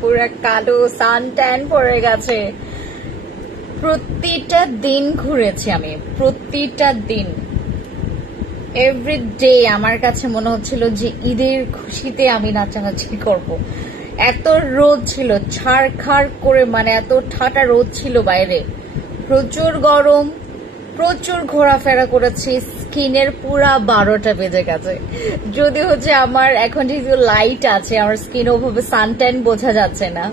পুরা কালো, সান ট্যান পড়ে গেছে। প্রতিটা দিন ঘুরেছি আমি, প্রতিটা দিন, এভরিডে আমার কাছে মনে হচ্ছিল যে ঈদের খুশিতে আমি নাচানাচি করব। এত রোদ ছিল, ছাড়খাড় করে, মানে এত ঠাটা রোদ ছিল বাইরে, প্রচুর গরম, প্রচুর ঘোরাফেরা করেছি, স্কিনের পুরা 12টা বেজে গেছে। যদি হচ্ছে আমার এখন যেহেতু লাইট আছে, আমার স্কিন ওভাবে সানট্যান বোঝা যাচ্ছে না।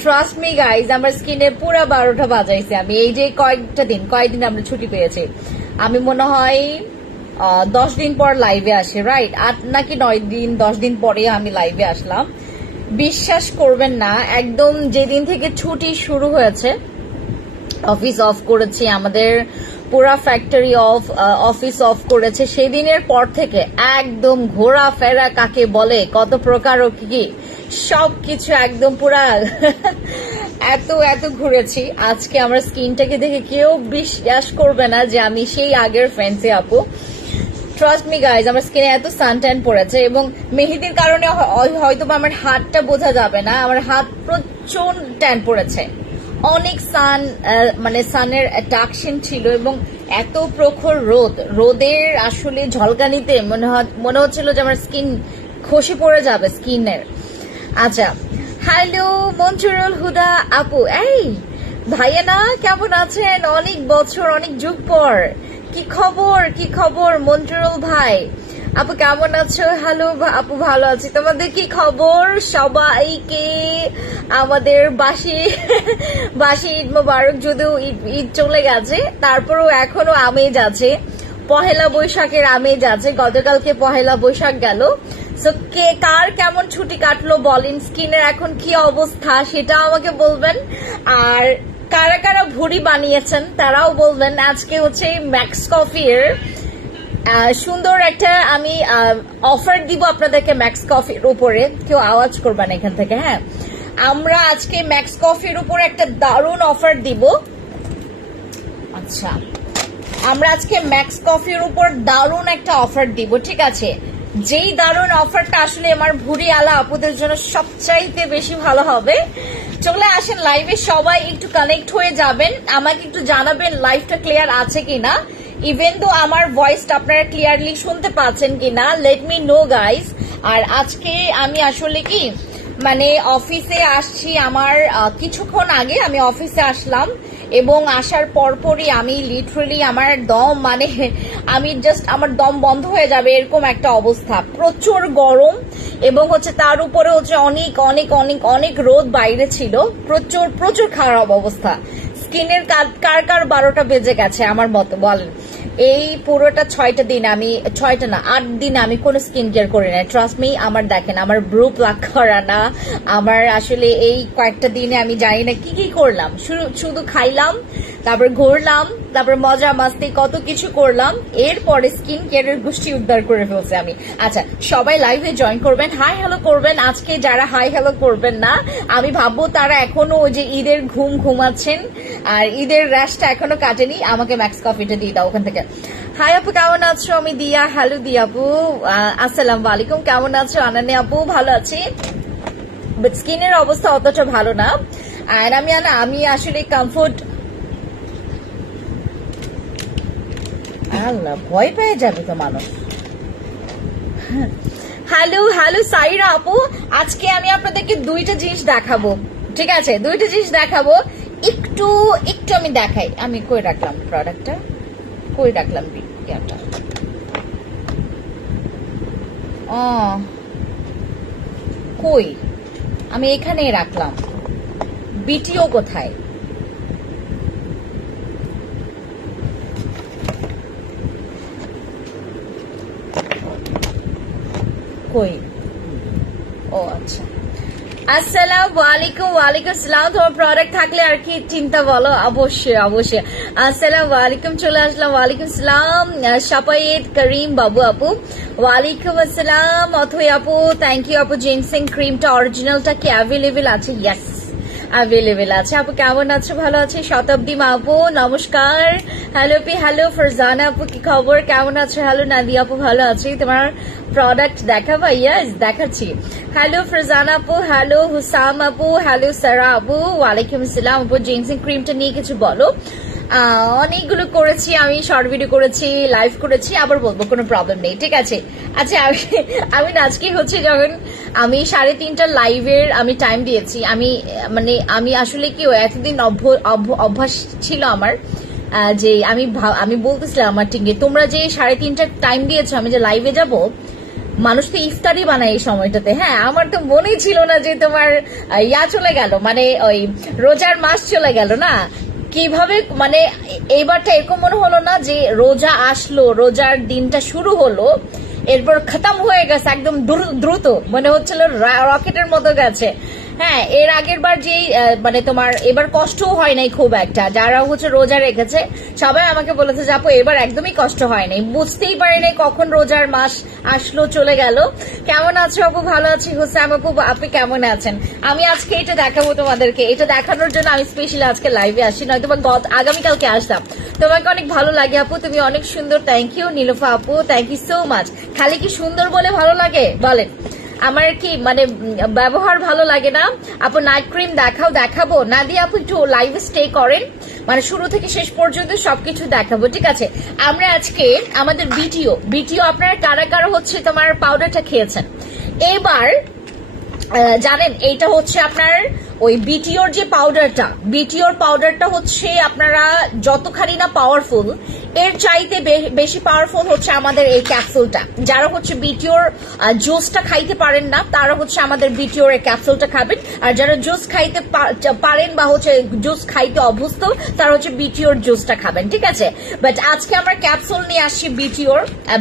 ট্রাস্ট মি গাইজ, আমার স্কিনে পুরা 12টা বাজাইছে আমি। এই যে কয়েকদিন আমরা ছুটি পেয়েছি, আমি মনে হয় 10 দিন পর লাইভে আসে, রাইট? 8 নাকি 9 দিন, 10 দিন পরে আমি লাইভে আসলাম। বিশ্বাস করবেন না, একদম যেদিন থেকে ছুটি শুরু হয়েছে, অফিস অফ করেছি, আমাদের পুরা ফ্যাক্টরি অফিস অফ করেছে, সেই দিনের পর থেকে একদম ঘোরাফেরা কাকে বলে, কত প্রকার ও কি সবকিছু একদম পুরা এত ঘুরেছি। আজকে আমার স্কিনটাকে দেখে কেউ বিশ্বাস করবে না যে আমি সেই আগের ফ্যান্সি আপু। ট্রাস্ট মি গাইজ, আমার স্কিনে এত সানট্যান পড়েছে, এবং মেহেদির কারণে হয়তো আমার হাতটা বোঝা যাবে না, আমার হাত প্রচুর ট্যান পড়েছে। অনেক সানের অ্যাট্রাকশন ছিল, এবং এত প্রখর রোদের আসলে ঝলকানিতে মনে হচ্ছিল যে আমার স্কিন খসে পড়ে যাবে স্কিনের। আচ্ছা, হ্যালো মঞ্জুরুল হুদা আপু, এই ভাইয়া না, কেমন আছেন? অনেক বছর, অনেক যুগ পর, কি খবর মঞ্জুরুল ভাই? আপু কেমন আছো? হ্যালো আপু, ভালো আছি। তোমাদের কি খবর? সবাইকে আমাদের বাসি ঈদ মোবারক। যদিও ঈদ চলে গেছে, তারপরেও এখনো আমেজ আছে, পহেলা বৈশাখের আমেজ আছে। গতকালকে পহেলা বৈশাখ গেল। সো কার কেমন ছুটি কাটলো বলেন, স্কিনের এখন কি অবস্থা সেটা আমাকে বলবেন, আর কারা কারা ভুঁড়ি বানিয়েছেন তারাও বলবেন। আজকে হচ্ছে ম্যাক্স কফির সুন্দর একটা আমি অফার দিব আপনাদেরকে ম্যাক্স কফির উপরে, কেউ আওয়াজ করবেন এখান থেকে, হ্যাঁ? আমরা আজকে ম্যাক্স কফির উপরে একটা দারুণ অফার দিব। আচ্ছা, আমরা আজকে ম্যাক্স কফির উপর দারুণ একটা অফার দিব, ঠিক আছে? যেই দারুণ অফারটা আসলে আমার ভুঁড়ি আলা আপুদের জন্য সবচাইতে বেশি ভালো হবে। চলে আসেন লাইভে, সবাই একটু কানেক্ট হয়ে যাবেন, আমাকে একটু জানাবেন লাইভটা ক্লিয়ার আছে কিনা, ইভেন তো আমার ভয়েসটা আপনারা ক্লিয়ারলি শুনতে পাচ্ছেন কিনা, লেট মি নো গাইজ। আর আজকে আমি আসলে কি অফিসে আসছি, আমার কিছুক্ষণ আগে আমি অফিসে আসলাম, এবং আসার পরপরই আমি লিটারালি আমার দম আমার দম বন্ধ হয়ে যাবে এরকম একটা অবস্থা। প্রচুর গরম, এবং হচ্ছে তার উপরে হচ্ছে অনেক অনেক অনেক অনেক রোদ বাইরে ছিল, প্রচুর খারাপ অবস্থা। স্কিনের কার 12টা বেজে গেছে আমার মতো বলেন? এই পুরোটা 6টা দিন আমি 8 দিন আমি কোনো স্কিন কেয়ার করি না। ট্রাস্ট মি, আমার দেখেন, আমার ব্রু প্লাক করা না, আমার আসলে এই কয়েকটা দিনে আমি জানি না কি করলাম, শুধু খাইলাম, তারপর ঘুরলাম, তারপর মজা মাস্তি কত কিছু করলাম, এরপরে স্কিন কেয়ারের গোষ্ঠী উদ্ধার করে ফেলছে আমি। আচ্ছা, সবাই লাইভে জয়েন করবেন, হাই হ্যালো করবেন। আজকে যারা হাই হ্যালো করবেন না, আমি ভাববো তারা এখনো ওই যে ঈদের ঘুমাচ্ছেন, আর ঈদের র্যাশটা এখনো কাটেনি। আমাকে ম্যাক্স কফিটা দিয়ে দাও ওখান থেকে। হাই আপু, কেমন আছো? আমি দিয়া। হ্যালো দিয়া আপু, আসসালামু আলাইকুম, কেমন আছো? আনানি আপু, ভালো আছি, বাট স্কিনের অবস্থা অতটা ভালো না। আর আমি আসলে কমফোর্ট, আল্লাহ, ভয় পেয়ে যাবে তো মানুষ। হ্যালো সাইরা আপু, আজকে আমি আপনাদেরকে 2টা জিনিস দেখাবো, ঠিক আছে? 2টা জিনিস দেখাবো, একটু আমি দেখাই। আমি কই রাখলাম প্রোডাক্টটা, কই রাখলাম ইয়াটা? কই, আমি এখানেই রাখলাম। বিটিও কোথায়? কই? ও আচ্ছা, আসসালামু আলাইকুম। ওয়ালাইকুম আসসালাম। তোমার প্রোডাক্ট থাকলে আর কি চিন্তা বলো? অবশ্যই। আসসালামু আলাইকুম, চলে আসলাম। ওয়ালাইকুম আসসালাম শাপায়েত করিম বাবু আপু, ওয়ালাইকুম আসসালাম অথই আপু, থ্যাংক ইউ আপু। জিনসিং ক্রিমটা অরিজিনালটা কি অ্যাভেলেবেল আছে? ইয়েস, অ্যাভেলেবেল আছে। আপু কেমন আছো? ভালো আছে? শতাব্দী মা আপু নমস্কার। হ্যালো পি, হ্যালো ফারজানা আপু, কি খবর? কেমন আছো? হ্যালো নাদিয়া আপু, ভালো আছি। তোমার প্রোডাক্ট দেখাবা? ইয়েস দেখাচ্ছি। হ্যালো ফারজানা আপু, হ্যালো হুসাম আপু, হ্যালো সারা আপু, ওয়ালাইকুম আসসালাম আপু। জিন্সিং ক্রিমটা নিয়ে কিছু বলো। অনেকগুলো করেছি আমি, শর্ট ভিডিও করেছি, লাইভ করেছি, আবার বলবো, কোনো প্রবলেম নেই, ঠিক আছে। আচ্ছা আমি আজকে হচ্ছে যখন আমি 3:30 লাইভের আমি টাইম দিয়েছি, আমি আসলে কি এতদিন অভ্যাস ছিল আমার যে আমি বলতেছিলাম আমার টিমকে, তোমরা যে 3:30 টাইম দিয়েছো আমি যে লাইভে যাব, মানুষ তো ইফতারি বানায় এই সময়টাতে। হ্যাঁ, আমার তো মনেই ছিল না যে তোমার চলে গেল, মানে ওই রোজার মাস চলে গেল না কিভাবে, মানে এইবারটা এরকম মনে হলো না যে রোজা আসলো, রোজার দিনটা শুরু হলো, এরপর খতম হয়ে গেছে একদম দ্রুত, মনে হচ্ছিল রকেটের মতো গেছে। হ্যাঁ, এর আগের বার যে মানে তোমার এবার কষ্টও হয় নাই খুব একটা, যারা হচ্ছে রোজা রেখেছে সবাই আমাকে বলেছে যে আপু এবার একদমই কষ্ট হয় নাই, বুঝতেই পারি নাই কখন রোজার মাস আসলো চলে গেল। কেমন আছো আপু? ভালো আছি। হোসাম আপু, আপনি কেমন আছেন? আমি আজকে এটা দেখাবো তোমাদেরকে, এটা দেখানোর জন্য আমি স্পেশালি আজকে লাইভে আসি, নয়তো আগামীকালকে আসতাম। তোমাকে অনেক ভালো লাগে আপু, তুমি অনেক সুন্দর। থ্যাংক ইউ নীলুফা আপু, থ্যাংক ইউ সো মাচ। খালি কি সুন্দর বলে ভালো লাগে বলেন? আমার কি মানে ব্যবহার ভালো লাগে না? আপু নাইট ক্রিম দেখাবো না দিয়ে আপু একটু লাইভ স্টে করেন, মানে শুরু থেকে শেষ পর্যন্ত সবকিছু দেখাবো, ঠিক আছে। আমরা আজকে আমাদের বিটিও আপনারা কারা হচ্ছে তোমার পাউডারটা খেয়েছেন এবার জানেন, এইটা হচ্ছে আপনার ওই বিটিওর যে পাউডারটা হচ্ছে আপনারা যতখানি না পাওয়ারফুল, এর চাইতে বেশি পাওয়ারফুল হচ্ছে আমাদের এই ক্যাপসুলটা। যারা হচ্ছে বিটিওর জুসটা খাইতে পারেন না তারা হচ্ছে আমাদের বিটিওর এই ক্যাপসুলটা খাবেন, আর যারা জুস খাইতে পারেন বা হচ্ছে জুস খাইতে অভ্যস্ত তারা হচ্ছে বিটিওর জুসটা খাবেন, ঠিক আছে। বাট আজকে আমরা ক্যাপসুল নিয়ে আসছি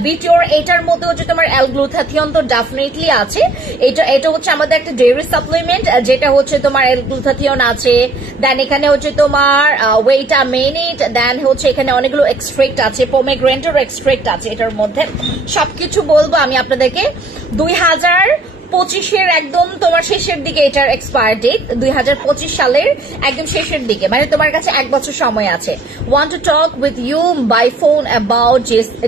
বিটিওর। এটার মধ্যে হচ্ছে তোমার L-গ্লুথাথিয়ন তো ডেফিনেটলি আছে। এটা হচ্ছে আমাদের একটা ডেইরি সাপ্লিমেন্ট, যেটা হচ্ছে তোমার L-গ্লুথাথিয়ন আছে, দেন এখানে হচ্ছে তোমার ওয়েটামিনিট, দেন হচ্ছে এখানে অনেকগুলো এক্সট্রাক্ট আছে, পোমেগ্রেনেটের এক্সট্রাক্ট আছে এটার মধ্যে। সবকিছু বলবো আমি আপনাদেরকে। 2025-এর একদম তোমার শেষের দিকে এটার এক্সপায়ার ডেট, 2025 সালের একদম শেষের দিকে, মানে তোমার কাছে 1 বছর সময় আছে। Want to talk with you by phone about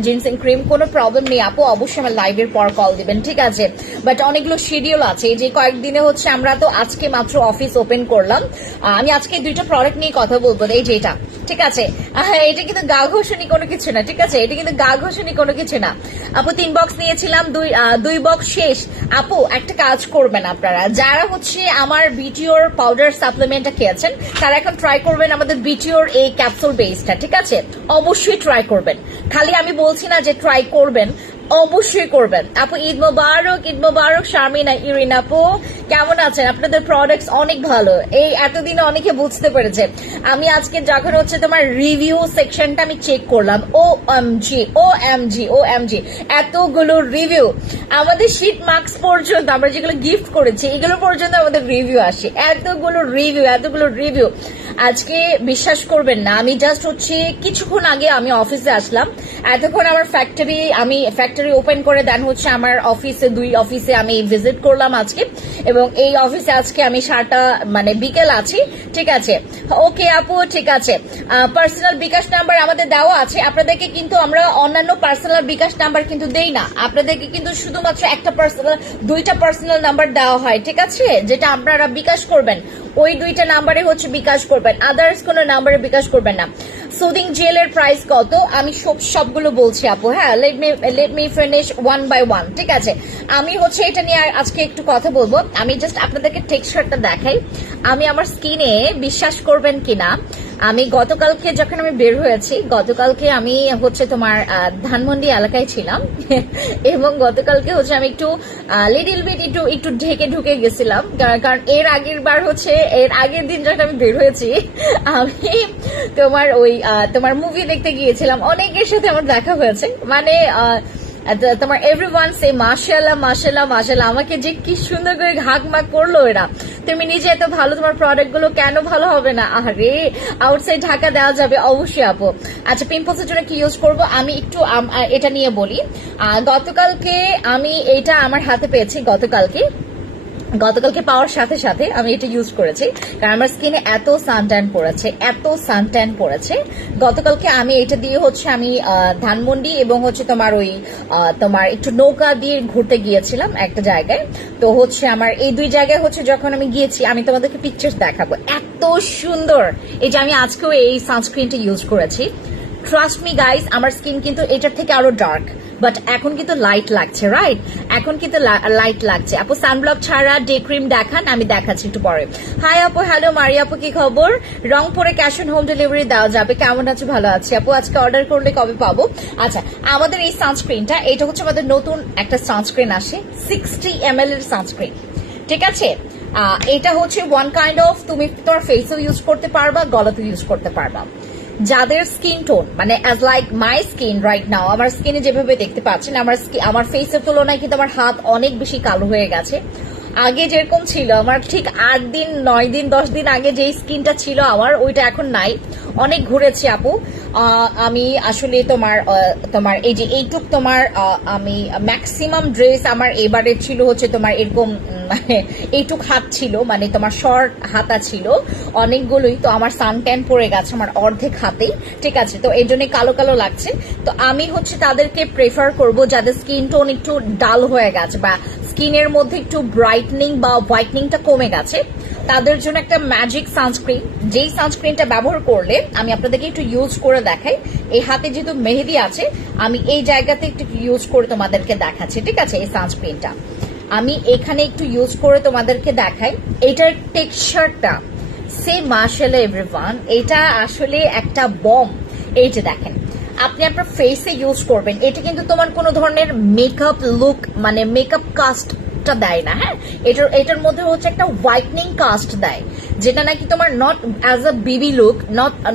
ginseng cream? কোনো প্রবলেম নেই আপু, অবশ্যই আমার লাইভের পর কল দিবেন, ঠিক আছে। বাট অনেকগুলো শিডিউল আছে, এই যে কয়েকদিনে হচ্ছে আমরা তো আজকে মাত্র অফিস ওপেন করলাম, আমি আজকে 2টা প্রোডাক্ট নিয়ে কথা বলবো, এই যে এটা, ঠিক আছে। এটা কিন্তু গা ঘষণি কোনো কিছু না, ঠিক আছে, এটা কিন্তু গা ঘষণি কোনো কিছু না। আপু 3 বক্স নিয়েছিলাম, 2 বক্স শেষ। আপু একটা কাজ করবেন আপনারা, যারা হচ্ছে আমার বিটিওর পাউডার সাপ্লিমেন্টটা খেয়েছেন তারা এখন ট্রাই করবেন আমাদের বিটিওর এই ক্যাপসুল বেসটা, ঠিক আছে। অবশ্যই ট্রাই করবেন, খালি আমি বলছি না যে ট্রাই করবেন, অবশ্যই করবেন। আপু ঈদ মোবারক। শারমিনা ইরিন আপু কেমন আছেন? আপনাদের প্রোডাক্টস অনেক ভালো, এই এতদিনে অনেকে বুঝতে পেরেছে। আমি আজকে যখন হচ্ছে তোমার রিভিউ সেকশনটা আমি চেক করলাম, OMG এতগুলো রিভিউ, আমাদের শীট মাস্ক পর্যন্ত আমরা যেগুলো গিফট করেছি এগুলো পর্যন্ত আমাদের রিভিউ আসে, এতগুলো রিভিউ। আজকে বিশ্বাস করবেন না, আমি জাস্ট হচ্ছে কিছুক্ষণ আগে আমি অফিসে আসলাম, এতক্ষণ আমার ফ্যাক্টরি ওপেন করে দেন হচ্ছে আমার অফিসে 2 অফিসে আমি ভিজিট করলাম আজকে, এবং এই অফিসে আজকে আমি 7টা মানে বিকেল আছি, ঠিক আছে। ওকে আপু, ঠিক আছে। পার্সোনাল বিকাশ নাম্বার আমাদের দেওয়া আছে আপনাদেরকে, কিন্তু আমরা অন্যান্য পার্সোনাল বিকাশ নাম্বার কিন্তু দেই না আপনাদেরকে, কিন্তু শুধুমাত্র 2টা পার্সোনাল নাম্বার দেওয়া হয়, ঠিক আছে, যেটা আপনারা বিকাশ করবেন ওই 2টা নাম্বারে হচ্ছে বিকাশ করবেন, আদার্স কোনো নাম্বারে বিকাশ করবেন না। সুদিং জেলের প্রাইস কত আমি সবগুলো বলছি আপু, হ্যাঁ। লেট মি ফিনিশ 1 by 1, ঠিক আছে। আমি হচ্ছে এটা নিয়ে আজকে একটু কথা বলবো, আমি জাস্ট আপনাদেরকে টেক্সচারটা দেখাই। আমি আমার স্কিনে বিশ্বাস করবেন কিনা, আমি গতকালকে যখন আমি বের হয়েছি, গতকালকে আমি হচ্ছে তোমার ধানমন্ডি এলাকায় ছিলাম এবং গতকালকে হচ্ছে আমি একটু লিটল বিট একটু ঢুকে গেছিলাম, কারণ এর আগের দিন যখন আমি বের হয়েছি আমি তোমার মুভি দেখতে গিয়েছিলাম, অনেকের সাথে আমার দেখা হয়েছে, মানে তোমার এভরিওয়ান সে মাশাআল্লাহ, আমাকে যে কি সুন্দর করে ঘাকমাক করলো এরা, তুমি নিজে এত ভালো, তোমার প্রোডাক্ট গুলো কেন ভালো হবে না? আরে আউটসাইড ঢাকা দেওয়া যাবে অবশ্যই আপু। আচ্ছা, পিম্পলসের জন্য কি ইউজ করবো আমি একটু এটা নিয়ে বলি। গতকালকে আমি এটা আমার হাতে পেয়েছি, গতকালকে গতকালকে পাওয়ার সাথে সাথে আমি এটা ইউজ করেছি, কারণ আমার স্কিনে এত সানট্যান পড়েছে। গতকালকে আমি এটা দিয়ে হচ্ছে আমি ধানমন্ডি এবং হচ্ছে তোমার ওই তোমার একটু নৌকা দিয়ে ঘুরতে গিয়েছিলাম একটা জায়গায়। তো হচ্ছে আমার এই দুই জায়গায় হচ্ছে যখন আমি গিয়েছি, আমি তোমাদেরকে পিকচার্স দেখাবো, এত সুন্দর। এই যে আমি আজকেও এই সানস্ক্রিনটা ইউজ করেছি। ট্রাস্ট মি গাইস, আমার স্কিন কিন্তু এটার থেকে আরো ডার্ক, বাট এখন কিন্তু লাইট লাগছে, রাইট? এখন কিন্তু লাইট লাগছে। আপু সানব্লক ছাড়া ডে ক্রিম দেখান, আমি দেখাচ্ছি একটু পরে। হাই আপু, হ্যালো মারি আপু, কি খবর? রংপুরে ক্যাশ অন হোম ডেলিভারি দেওয়া যাবে, কেমন আছো? ভালো আছি আপু। আজকে অর্ডার করলে কবে পাবো? আচ্ছা, আমাদের এই সানস্ক্রিনটা, এটা হচ্ছে আমাদের নতুন একটা সানস্ক্রিন আসে, 60 ml এর সানস্ক্রিন, ঠিক আছে? এটা হচ্ছে ওয়ান কাইন্ড অফ, তুমি তোমার ফেসেও ইউজ করতে পারবা, গলাতেও ইউজ করতে পারবা। যাদের স্কিন টোন মানে as like my skin right now, আমার স্কিনে যেভাবে দেখতে পাচ্ছেন, আমার ফেসের তুলনায় কিন্তু আমার হাত অনেক বেশি কালো হয়ে গেছে। আগে যেরকম ছিল আমার, ঠিক 8 দিন 9 দিন 10 দিন আগে যেই স্কিনটা ছিল আমার, ওইটা এখন নাই। অনেক ঘুরেছি আপু। আমি আসলে তোমার এই যে এইটুক তোমার আমি ম্যাক্সিমাম ড্রেস আমার এবারে ছিল হচ্ছে তোমার এরকম, মানে এইটুক হাত ছিল, মানে তোমার শর্ট হাতা ছিল অনেকগুলোই। তো আমার সানট্যান পড়ে গেছে আমার অর্ধেক হাতেই, ঠিক আছে? তো এই জন্য কালো কালো লাগছে। তো আমি হচ্ছে তাদেরকে প্রেফার করব যাদের স্কিন টোন একটু ডাল হয়ে গেছে বা স্কিনের মধ্যে একটু ব্রাইটনিং বা হোয়াইটনিংটা কমে গেছে, তাদের জন্য একটা ম্যাজিক সানস্ক্রিন। যেই সানস্ক্রিনটা ব্যবহার করলে আমি আপনাদেরকে একটু ইউজ করে দেখাই। এই হাতে যেহেতু মেহেদি আছে, আমি এই জায়গাতে একটু ইউজ করে তোমাদেরকে দেখাচ্ছি, ঠিক আছে? এই সানস্ক্রিনটা আমি এখানে একটু ইউজ করে তোমাদেরকে দেখাই। এটার টেক্সচারটা সে মাশাআল্লাহ এভরিওয়ান, এটা আসলে একটা বম। এই যে দেখেন, আপনি আপনার ফেসে ইউজ করবেন, এটা কিন্তু তোমার কোনো ধরনের মেকআপ লুক মানে মেকআপ কাস্টটা দেয় না। হ্যাঁ, এটার মধ্যে হচ্ছে একটা হোয়াইটনিং কাস্ট দেয়, যেটা নাকি তোমার not as a Bibi look,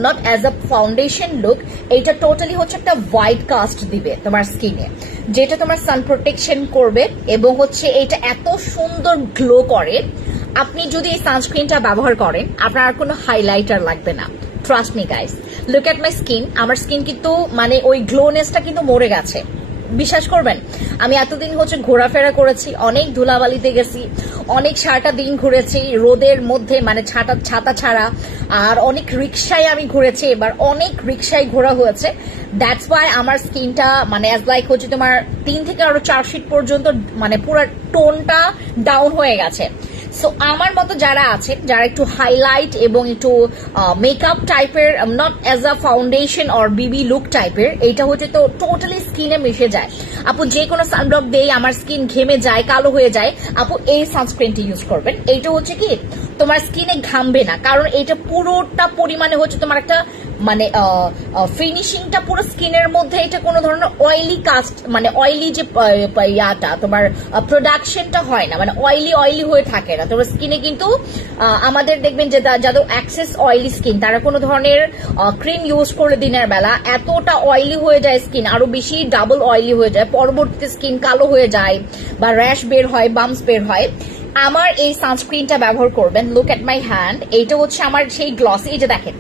not as a foundation look. এটা টোটালি হচ্ছে একটা হোয়াইট কাস্ট দিবে তোমার স্কিনে, যেটা তোমার সান প্রোটেকশন করবে এবং হচ্ছে এটা এত সুন্দর গ্লো করে। আপনি যদি এই সানস্ক্রিনটা ব্যবহার করেন, আপনার আর কোনো হাইলাইটার লাগবে না। Trust me guys, look at my skin. আমার স্কিন কিন্তু মানে ওই গ্লোনেসটা কিন্তু মরে গেছে, বিশ্বাস করবেন। আমি এতদিন হচ্ছে ঘোরাফেরা করেছি, অনেক ধুলাবালিতে গেছি, অনেক সারাটা দিন ঘুরেছি রোদের মধ্যে, মানে ছাতা ছাড়া, আর অনেক রিক্সায় আমি ঘুরেছি, এবার অনেক রিক্সায় ঘোরা হয়েছে। দ্যাটস ওয়াই আমার স্কিনটা মানে অ্যাজ লাইক হচ্ছে তোমার 3 থেকে আরো 4 ফিট পর্যন্ত মানে পুরো টোনটা ডাউন হয়ে গেছে। সো আমার মতো যারা আছে, যারা একটু হাইলাইট এবং একটু মেকআপ টাইপের, not as a foundation or Bibi look টাইপের, এইটা হচ্ছে তো টোটালি স্কিনে মিশে যায়। আপু যে কোনো সানব্লক দিয়ে আমার স্কিন ঘেমে যায়, কালো হয়ে যায়, আপু এই সানস্ক্রিনটি ইউজ করবেন। এইটা হচ্ছে কি তোমার স্কিনে ঘামবে না, কারণ এটা পুরোটা পরিমাণে হচ্ছে তোমার একটা মানে ফিনিশিংটা পুরো স্কিনের মধ্যে, এটা কোনো ধরনের অয়েলি কাস্ট মানে অয়েলি যে ইয়াটা তোমার প্রোডাকশনটা হয় না, মানে অয়েলি হয়ে থাকে না তোমার স্কিনে। কিন্তু আমাদের দেখবেন যে যাদের অ্যাক্সেস অয়েলি স্কিন, তারা কোনো ধরনের ক্রিম ইউজ করলে দিনের বেলা এতটা অয়েলি হয়ে যায় স্কিন, আরো বেশি ডাবল অয়েলি হয়ে যায়, পরবর্তীতে স্কিন কালো হয়ে যায় বা র্যাশ বের হয়, বাম্পস বের হয়। আমার এই সানস্ক্রিনটা ব্যবহার করবেন। লুক এট মাই হ্যান্ড, এইটা হচ্ছে আমার সেই গ্লসি। এই যে দেখেন,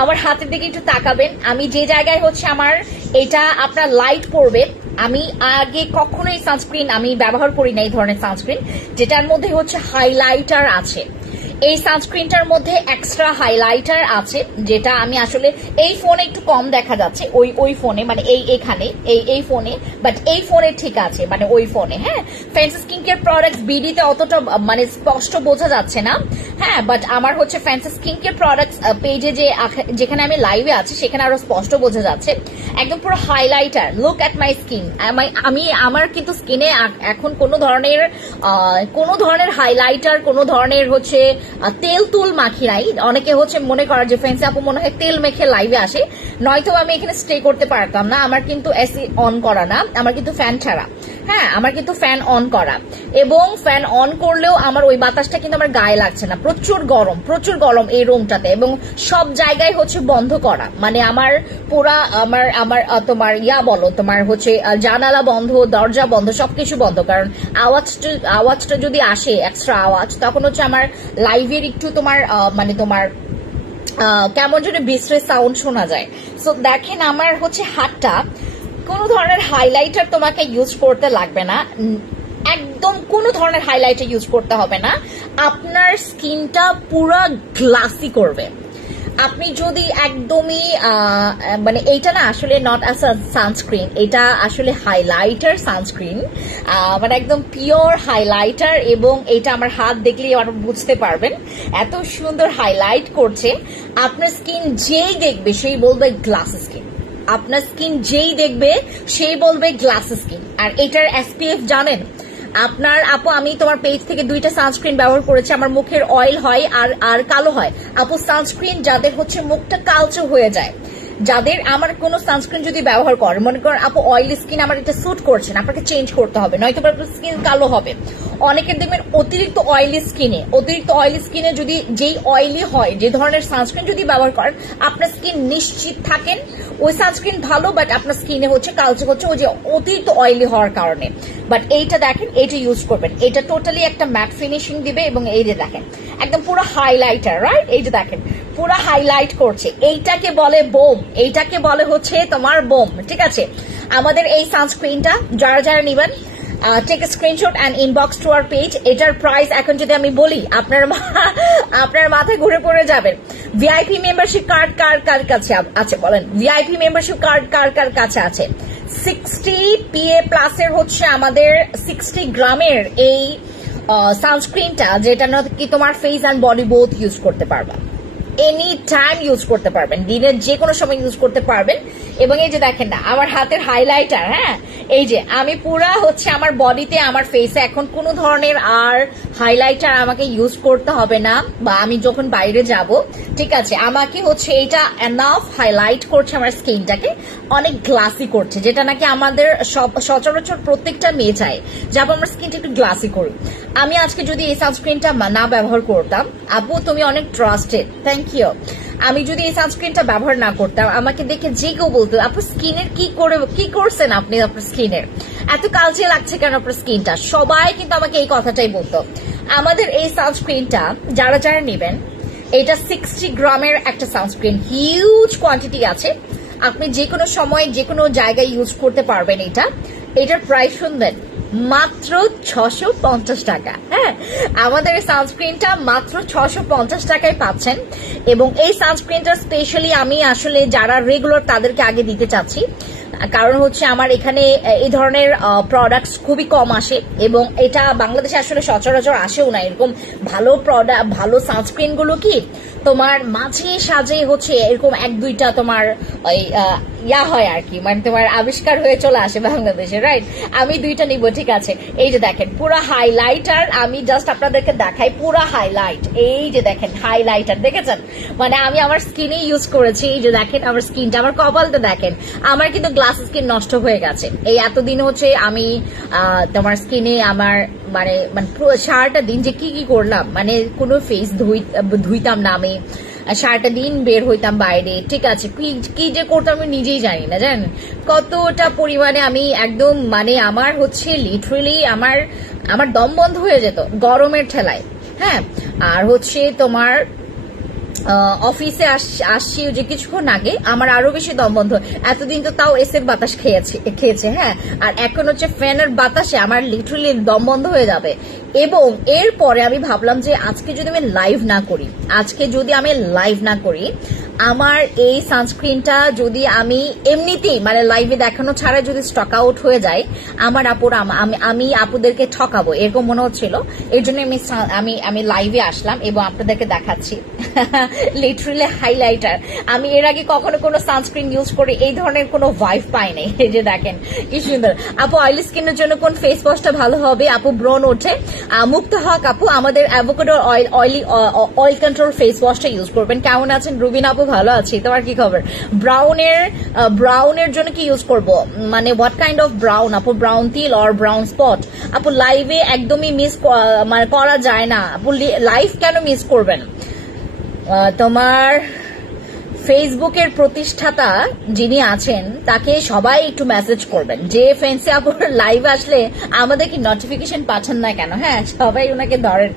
আমার হাতের দিকে একটু তাকাবেন, আমি যে জায়গায় হচ্ছে আমার এটা আপনার লাইট পড়বে। আমি আগে কখনো এই সানস্ক্রিন আমি ব্যবহার করি না, এই ধরনের সানস্ক্রিন যেটার মধ্যে হচ্ছে হাইলাইটার আছে। এই সানস্ক্রিনটার মধ্যে এক্সট্রা হাইলাইটার আছে, যেটা আমি আসলে এই ফোনে একটু কম দেখা যাচ্ছে, ওই ফোনে মানে এখানে এই ফোনে, বাট এই ফোনে ঠিক আছে, মানে ওই ফোনে। হ্যাঁ, ফ্যান্সি স্কিন কেয়ার প্রোডাক্টস বিডিতে অতটা মানে স্পষ্ট বোঝা যাচ্ছে না। হ্যাঁ, বাট আমার হচ্ছে ফ্যান্সি স্কিন কেয়ার প্রোডাক্টস পেজে যেখানে আমি লাইভে আছি, সেখানে আরো স্পষ্ট বোঝা যাচ্ছে, একদম পুরো highlighter. Look at my skin. আমার কিন্তু স্কিনে এখন কোনো ধরনের হাইলাইটার, কোনো ধরনের হচ্ছে তেল তুল মাখি নাই। অনেকে হচ্ছে মনে করার যে ফ্যান্সি আপু মনে হয় তেল মেখে লাইভে আসে, নয়তো আমি এখানে স্টে করতে পারতাম না। আমার কিন্তু এসি অন করা না, আমার কিন্তু ফ্যান ছাড়া। হ্যাঁ, আমার কিন্তু ফ্যান অন করা, এবং ফ্যান অন করলেও আমার ওই বাতাসটা কিন্তু আমার গায়ে লাগছে না। প্রচুর গরম এই রুমটাতে, এবং সব জায়গায় হচ্ছে বন্ধ করা, মানে আমার পুরা আমার তোমার বলো তোমার হচ্ছে জানালা বন্ধ, দরজা বন্ধ, সবকিছু বন্ধ। কারণ আওয়াজটা যদি আসে, এক্সট্রা আওয়াজ, তখন হচ্ছে আমার লাইভের একটু তোমার মানে তোমার কেমন যেন বিশ্রী সাউন্ড শোনা যায়। সো দেখেন, আমার হচ্ছে হাতটা কোনো ধরনের হাইলাইটার তোমাকে ইউজ করতে লাগবে না। একদম কোনো ধরনের হাইলাইটার ইউজ করতে হবে না, আপনার স্কিনটা পুরো গ্লাসি করবে। আপনি যদি একদমই মানে এইটা না আসলে নট অ্যাজ আ সানস্ক্রিন, এটা আসলে হাইলাইটার সানস্ক্রিন, মানে একদম পিওর হাইলাইটার, এবং এটা আমার হাত দেখলেই আর বুঝতে পারবেন এত সুন্দর হাইলাইট করছে। আপনার স্কিন যেই দেখবে সেই বলবে গ্লাস স্কিন, আপনার স্কিন যেই দেখবে সেই বলবে গ্লাস স্কিন। আর এটার SPF জানেন আপনার আপু, আমি তোমার পেজ থেকে 2টা সানস্ক্রিন ব্যবহার করেছি, আমার মুখের অয়েল হয় আর কালো হয়। আপু সানস্ক্রিন যাদের হচ্ছে মুখটা কালচে হয়ে যায়, যাদের, আমার কোনো সানস্ক্রিন যদি ব্যবহার করেন, মনে করেন আপু অয়েলি স্কিন আমার এটা স্যুট করছে না, আপনাকে চেঞ্জ করতে হবে, নয়তো আপনার স্কিন কালো হবে। অনেকের দেখবেন অতিরিক্ত অয়েলি স্কিনে যদি যেই অয়েলি হয়, যে ধরনের সানস্ক্রিন যদি ব্যবহার করেন, আপনার স্কিন নিশ্চিত থাকেন ওই সানস্ক্রিন ভালো, বাট আপনার স্কিনে হচ্ছে কালচে হচ্ছে ওই যে অতিরিক্ত অয়েলি হওয়ার কারণে। বাট এইটা দেখেন, এইটা ইউজ করবেন, এটা টোটালি একটা ম্যাট ফিনিশিং দিবে, এবং এই যে দেখেন একদম পুরো হাইলাইটার, রাইট? এই যে দেখেন পুরো হাইলাইট করছে, এইটাকে বলে বোম, এইটাকে বলে হচ্ছে তোমার বোম, ঠিক আছে? আমাদের এই সানস্ক্রিনটা যারা যারা নিবেন, take a screenshot and inbox to our page. এটার প্রাইস এখন যদি আমি বলি আপনার মাথায় ঘুরে পড়ে যাবেন। ভিআইপি মেম্বারশিপ কার্ড কার কার কাছে আছে বলেন? ভিআইপি মেম্বারশিপ কার্ড কার কার কাছে আছে? 60 PA প্লাসের হচ্ছে আমাদের 60 গ্রামের এই সানস্ক্রিনটা, যেটা কি তোমার face and body both use করতে পারবা, এনি টাইম ইউজ করতে পারবেন, দিনের যে কোনো সময় ইউজ করতে পারবেন। এবং এই যে দেখেন না আমার হাতের হাইলাইটার, হ্যাঁ এই যে আমি পুরা হচ্ছে আমার বডিতে, আমার ফেসে এখন কোনো ধরনের আর হাইলাইটার আমাকে ইউজ করতে হবে না, বা আমি যখন বাইরে যাব, ঠিক আছে, আমাকে হচ্ছে এটা এনাফ হাইলাইট করছে আমার স্কিনটাকে, অনেক গ্লাসি করছে, যেটা নাকি আমাদের সচরাচর প্রত্যেকটা মেয়ে চায় যে আমার স্কিনটা একটু গ্লাসি করি। আমি আজকে যদি এই সানস্ক্রিনটা না ব্যবহার করতাম, আপু তুমি অনেক ট্রাস্টেড, থ্যাংক ইউ, আমি যদি এই সানস্ক্রিনটা ব্যবহার না করতাম, আমাকে দেখে যে কেউ বলতো আপু স্কিনের কি করছেন আপনি, আপনার স্কিনের এত কালচে লাগছে কেন আপনার স্কিনটা, সবাই কিন্তু আমাকে এই কথাটাই বলতো। আমাদের এই সানস্ক্রিনটা যারা যারা নেবেন, এটা 60 গ্রামের একটা সানস্ক্রিন, হিউজ কোয়ান্টিটি আছে, আপনি যে কোনো সময় যে কোনো জায়গায় ইউজ করতে পারবেন। এটার প্রাইস শুনবেন মাত্র 650 টাকা। হ্যাঁ, আমাদের সানস্ক্রিনটা মাত্র 650 টাকায় পাচ্ছেন। এবং এই সানস্ক্রিনটা স্পেশালি আমি আসলে যারা রেগুলার তাদেরকে আগে দিতে চাচ্ছি, কারণ হচ্ছে আমার এখানে এই ধরনের প্রোডাক্টস খুবই কম আসে, এবং এটা বাংলাদেশে আসলে সচরাচর আসেও না। এরকম ভালো প্রোডাক্ট, ভালো সানস্ক্রিন গুলো কি তোমার মাঝে সাজে হচ্ছে এরকম 1-2টা তোমার হয় আর কি, মানে তোমার আবিষ্কার হয়ে চলে আসে বাংলাদেশে, রাইট? আমি 2টা নিব, ঠিক আছে? এই যে দেখেন পুরো হাইলাইটার, আমি জাস্ট আপনাদেরকে দেখাই পুরো হাইলাইট, এই যে দেখেন হাইলাইটার দেখেছেন, মানে আমি আমার স্কিনে ইউজ করেছি। এই যে দেখেন আমার স্কিনটা, আমার কপালটা দেখেন, আমার কিন্তু গ্লাস স্কিন নষ্ট হয়ে গেছে এই এতদিন হচ্ছে আমি তোমার স্কিনে আমার মানে সারাটা দিন যে কি করলাম, মানে কোনো ফেস ধুইতাম না আমি, সারাটা দিন বের হইতাম বাইরে, ঠিক আছে, কি যে করতাম আমি নিজেই জানি না, জানেন কতটা পরিমাণে আমি একদম মানে আমার হচ্ছে লিটারেলি আমার দম বন্ধ হয়ে যেত গরমের ঠেলায়। হ্যাঁ, আর হচ্ছে তোমার অফিসে আসছি যে কিছুক্ষণ আগে আমার আরো বেশি দম বন্ধ, এতদিন তো তাও এসের বাতাস খেয়েছে, হ্যাঁ, আর এখন হচ্ছে ফ্যানের বাতাসে আমার লিটারালি দম বন্ধ হয়ে যাবে। এবং এরপরে আমি ভাবলাম যে আজকে যদি আমি লাইভ না করি, আমার এই সানস্ক্রিনটা যদি আমি এমনিতেই মানে লাইভে দেখানো ছাড়া যদি স্টক আউট হয়ে যায়, আমার আমি আপুদেরকে ঠকাবো এরকম মনে হচ্ছিল। এর জন্য আমি লাইভে আসলাম এবং আপনাদেরকে দেখাচ্ছি লিটারালি হাইলাইটার। আমি এর আগে কখনো কোনো সানস্ক্রিন ইউজ করে এই ধরনের কোনো ভাইব পাই নাই। এই যে দেখেন কি সুন্দর। আপু অয়েলি স্কিনের জন্য কোন ফেস ওয়াশটা ভালো হবে? আপু ব্রণ ওঠে, মুক্তা হক আপু আমাদের অ্যাভোকাডো অয়েল কন্ট্রোল ফেস ওয়াশটা ইউজ করবেন। কেমন আছেন রুবিন আপু? ভালো আছি, তোমার কি খবর? ব্রাউনের জন্য কি ইউজ করব, মানে হোয়াট কাইন্ড অফ ব্রাউন আপু? ব্রাউন তিল অর ব্রাউন স্পট? আপু লাইভে একদমই মিস মানে করা যায় না আপু, লাইভ কেন মিস করবেন? তোমার ফেসবুকের প্রতিষ্ঠাতা যিনি আছেন তাকে সবাই একটু মেসেজ করবেন যে ফেন্সি আপুর লাইভ আসলে আমাদের কি নোটিফিকেশন পাঠান না কেন? হ্যাঁ, সবাই ওনাকে ধরেন।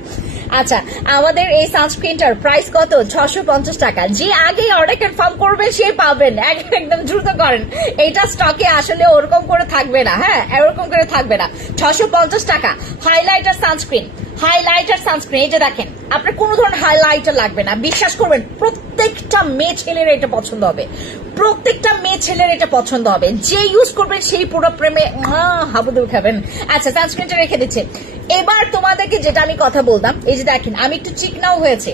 আচ্ছা, আমাদের এই সানস্ক্রিনটার প্রাইস কত? 650 টাকা। যে আগে অর্ডার কনফার্ম করবে সে পাবেন, একদম দ্রুত করেন। এইটা স্টকে আসলে ওরকম করে থাকবে না, হ্যাঁ এরকম করে থাকবে না। 650 টাকা হাইলাইটার সানস্ক্রিন, হাইলাইটার সানস্ক্রিন। এই যে দেখেন, আপনার কোনো ধরনের হাইলাইটার লাগবে না, বিশ্বাস করবেন প্রত্যেকটা মেয়ে ছেলের এটা পছন্দ হবে, প্রত্যেকটা মেয়ে ছেলের এটা পছন্দ হবে। যে ইউজ করবেন সেই পুরো প্রেমে হাবুডুবু খাবেন। আচ্ছা, সানস্ক্রিনটা রেখে দিচ্ছে। এবার তোমাদেরকে যেটা আমি কথা বলতাম, এই যে দেখেন আমি একটু চিকনাও হয়েছে,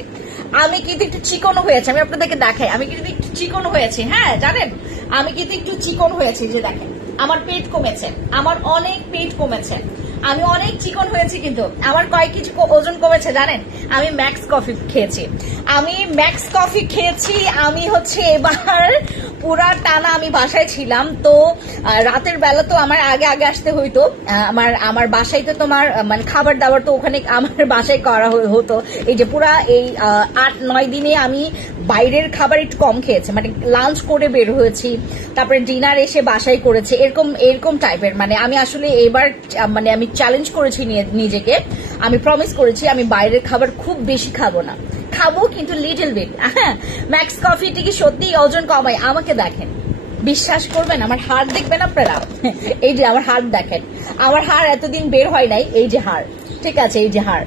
আমি কিন্তু একটু চিকনও হয়েছে, আমি আপনাদেরকে দেখাই আমি কিন্তু একটু চিকন হয়েছে। হ্যাঁ জানেন, আমি কিন্তু একটু চিকন হয়েছে। যে দেখেন আমার পেট কমেছে, আমার অনেক পেট কমেছে, আমি অনেক চিকন হয়েছি, কিন্তু আমার কয়েক কেজি ওজন কমেছে জানেন। আমি ম্যাক্স কফি খেয়েছি, আমি হচ্ছে এবার পুরা টানা আমি বাসায় ছিলাম। তো রাতের বেলা তো আমার আগে আসতে হইতো, আমার বাসায় তো তোমার মানে খাবার দাবার তো ওখানে আমার বাসায় করা হতো। এই যে পুরা এই 8-9 দিনে আমি বাইরের খাবার একটু কম খেয়েছি, মানে লাঞ্চ করে বের হয়েছি, তারপরে ডিনার এসে বাসায় করেছে, এরকম টাইপের। মানে আমি আসলে এবার মানে আমি চ্যালেঞ্জ করেছি নিজেকে, আমি প্রমিস করেছি আমি বাইরের খাবার খুব বেশি খাবো না, খাবো কিন্তু লিটল বিট। হ্যাঁ, ম্যাক্স কফিটি কি সত্যি ওজন কমায়? আমাকে দেখেন, বিশ্বাস করবেন, আমার হাড় দেখবেন আপনারা, এই যে আমার হাড় দেখেন, আমার হাড় এতদিন বের হয় নাই, এই যে হাড়, ঠিক আছে, এই যে হাড়,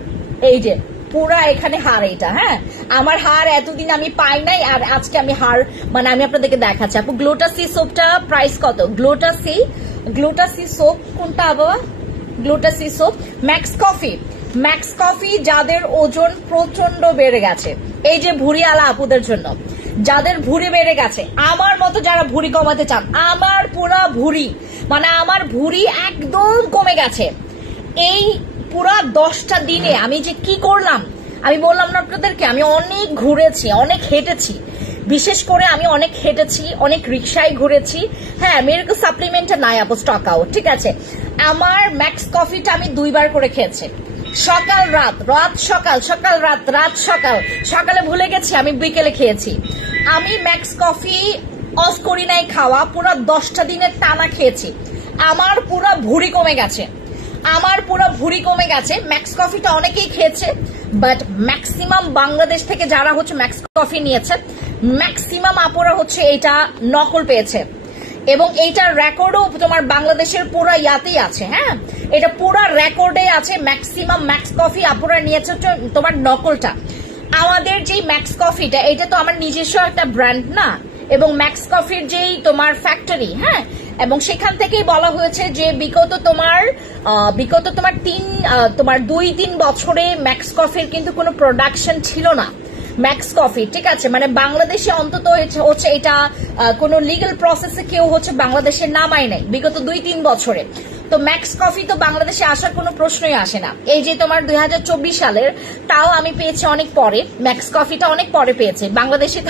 এই যে পুরা এখানে হাড়, এইটা হ্যাঁ আমার হাড় এতদিন আমি পাই নাই, আর আজকে আমি হাড় মানে আমি আপনাদেরকে দেখাচ্ছি। আপু গ্লুটাসি সোপটা প্রাইস কত? গ্লুটাসি সোপ কোনটা আবার? গ্লুটাসি সোপ ম্যাক্স কফি যাদের ওজন প্রচন্ড বেড়ে গেছে, এই যে ভুঁড়িওয়ালা আপুদের জন্য, যাদের ভুঁড়ি বেড়ে গেছে, আমার মতো যারা ভুঁড়ি কমাতে চান, আমার পুরা ভুঁড়ি মানে আমার ভুঁড়ি একদম কমে গেছে। এই পুরা 10টা দিনে আমি যে কি করলাম, আমি বললাম না আপনাদেরকে, আমি অনেক ঘুরেছি, অনেক হেঁটেছি, বিশেষ করে আমি অনেক হেঁটেছি, অনেক রিক্সায় ঘুরেছি। হ্যাঁ, মেয়ের সাপ্লিমেন্টটা নাই আপু, স্টক আউট, ঠিক আছে। আমার ম্যাক্স কফিটা আমি 2 বার করে খেয়েছি, সকাল রাত, রাত সকাল, সকালে ভুলে গেছি, আমি বিকেলে খেয়েছি। আমি ম্যাক্স কফি অফ করি নাই খাওয়া, পুরো 10টা দিনের টানা খেয়েছি। আমার পুরো ভুঁড়ি কমে গেছে, ম্যাক্স কফিটা অনেকেই খেয়েছে, বাট ম্যাক্সিমাম বাংলাদেশ থেকে যারা হচ্ছে ম্যাক্স কফি নিয়েছে, ম্যাক্সিমাম আপুরা হচ্ছে এটা নকল পেয়েছে, এবং এইটার রেকর্ডও তোমার বাংলাদেশের পুরো ইয়াতেই আছে। হ্যাঁ, এটা পুরো রেকর্ডে আছে, ম্যাক্সিমাম ম্যাক্স কফি আপুরা নিয়েছে তোমার নকলটা। আমাদের যেই ম্যাক্স কফিটা, এটা তো আমার নিজস্ব একটা ব্র্যান্ড না, এবং ম্যাক্স কফির যেই তোমার ফ্যাক্টরি, হ্যাঁ, এবং সেখান থেকেই বলা হয়েছে যে বিগত তোমার 2-3 বছরে ম্যাক্স কফির কিন্তু কোনো প্রোডাকশন ছিল না। ম্যাক্স কফি, ঠিক আছে, মানে বাংলাদেশে অন্তত হচ্ছে এটা কোনো লিগ্যাল প্রসেসে কেউ হচ্ছে বাংলাদেশে নামায় নাই বিগত 2-3 বছরে। তো ম্যাক্স কফি তো বাংলাদেশে আসার কোনো প্রশ্নই আসে না। এই যে তোমার 2024 সালের, তাও আমি পেয়েছি অনেক পরে, ম্যাক্স কফিটা অনেক পরে পেয়েছি, বাংলাদেশে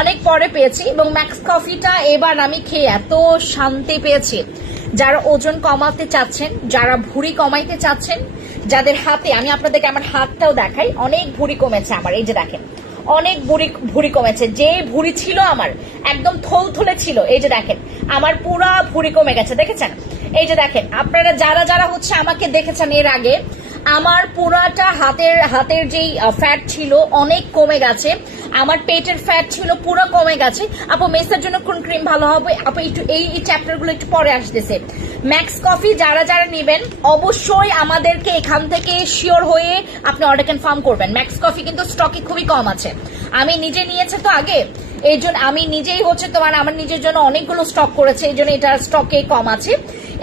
অনেক পরে পেয়েছি, এবং ম্যাক্স কফিটা এবার আমি খেয়ে এত শান্তি পেয়েছি। যারা ওজন কমাতে চাচ্ছেন, যারা ভুঁড়ি কমাইতে চাচ্ছেন, যাদের হাতে, আমি আপনাদেরকে আমার হাতটাও দেখাই, অনেক ভুঁড়ি কমেছে আমার, এই যে দেখেন অনেক ভুঁড়ি কমেছে। যে ভুঁড়ি ছিল আমার একদম থলথলে ছিল, এই যে দেখেন আমার পুরা ভুঁড়ি কমে গেছে, দেখেছেন? এই যে দেখেন, আপনারা যারা হচ্ছে আমাকে দেখেছেন এর আগে, আমার পুরাটা হাতের যেই ফ্যাট ছিল অনেক কমে গেছে, আমার পেটের ফ্যাট ছিল পুরো কমে গেছে। আপু মেসের জন্য কোন ক্রিম ভালো হবে? আপু একটু এই চ্যাপ্টার গুলো একটু পরে আসতেছে। ম্যাক্স কফি যারা নেবেন অবশ্যই আমাদেরকে এখান থেকে শিওর হয়ে আপনি অর্ডার কনফার্ম করবেন। ম্যাক্স কফি কিন্তু স্টকে খুবই কম আছে, আমি নিজে নিয়েছে তো আগে, এই জন্য আমি নিজেই হচ্ছে তোমার আমার নিজের জন্য অনেকগুলো স্টক করেছে, এই জন্য এটা স্টকে কম আছে।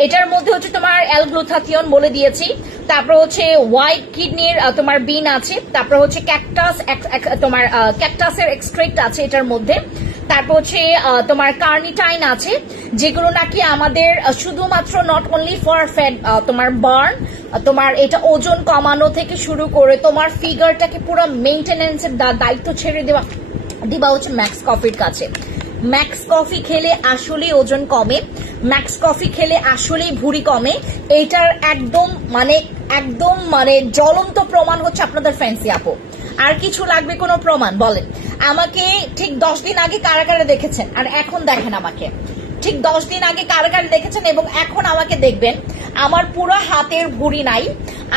এটার মধ্যে হচ্ছে তোমার অ্যালগ্লুথাথিয়ন বলে দিয়েছি, তারপর হচ্ছে হোয়াইট কিডনির তোমার বিন আছে, তারপর হচ্ছে তোমার ক্যাকটাসের এক্সট্রাক্ট আছে এটার মধ্যে, তারপর হচ্ছে তোমার কার্নিটাইন আছে, যেগুলো নাকি আমাদের শুধুমাত্র নট অনলি ফর ফ্যাট তোমার বার্ন, তোমার এটা ওজন কমানো থেকে শুরু করে তোমার ফিগারটাকে পুরো মেইনটেনেন্সের দায়িত্ব ছেড়ে দিবা হচ্ছে ম্যাক্স কফির কাছে। ম্যাক্স কফি খেলে আসলেই ওজন কমে, ম্যাক্স কফি খেলে আসলেই ভুঁড়ি কমে, এইটার একদম মানে জ্বলন্ত প্রমাণ হচ্ছে আপনাদের ফ্যান্সি আপু। আর কিছু লাগবে কোনো প্রমাণ বলেন আমাকে? ঠিক 10 দিন আগে কারা দেখেছেন আর এখন দেখেন আমাকে, ঠিক 10 দিন আগে কারা দেখেছেন এবং এখন আমাকে দেখবেন, আমার পুরো হাতের ভুঁড়ি নাই,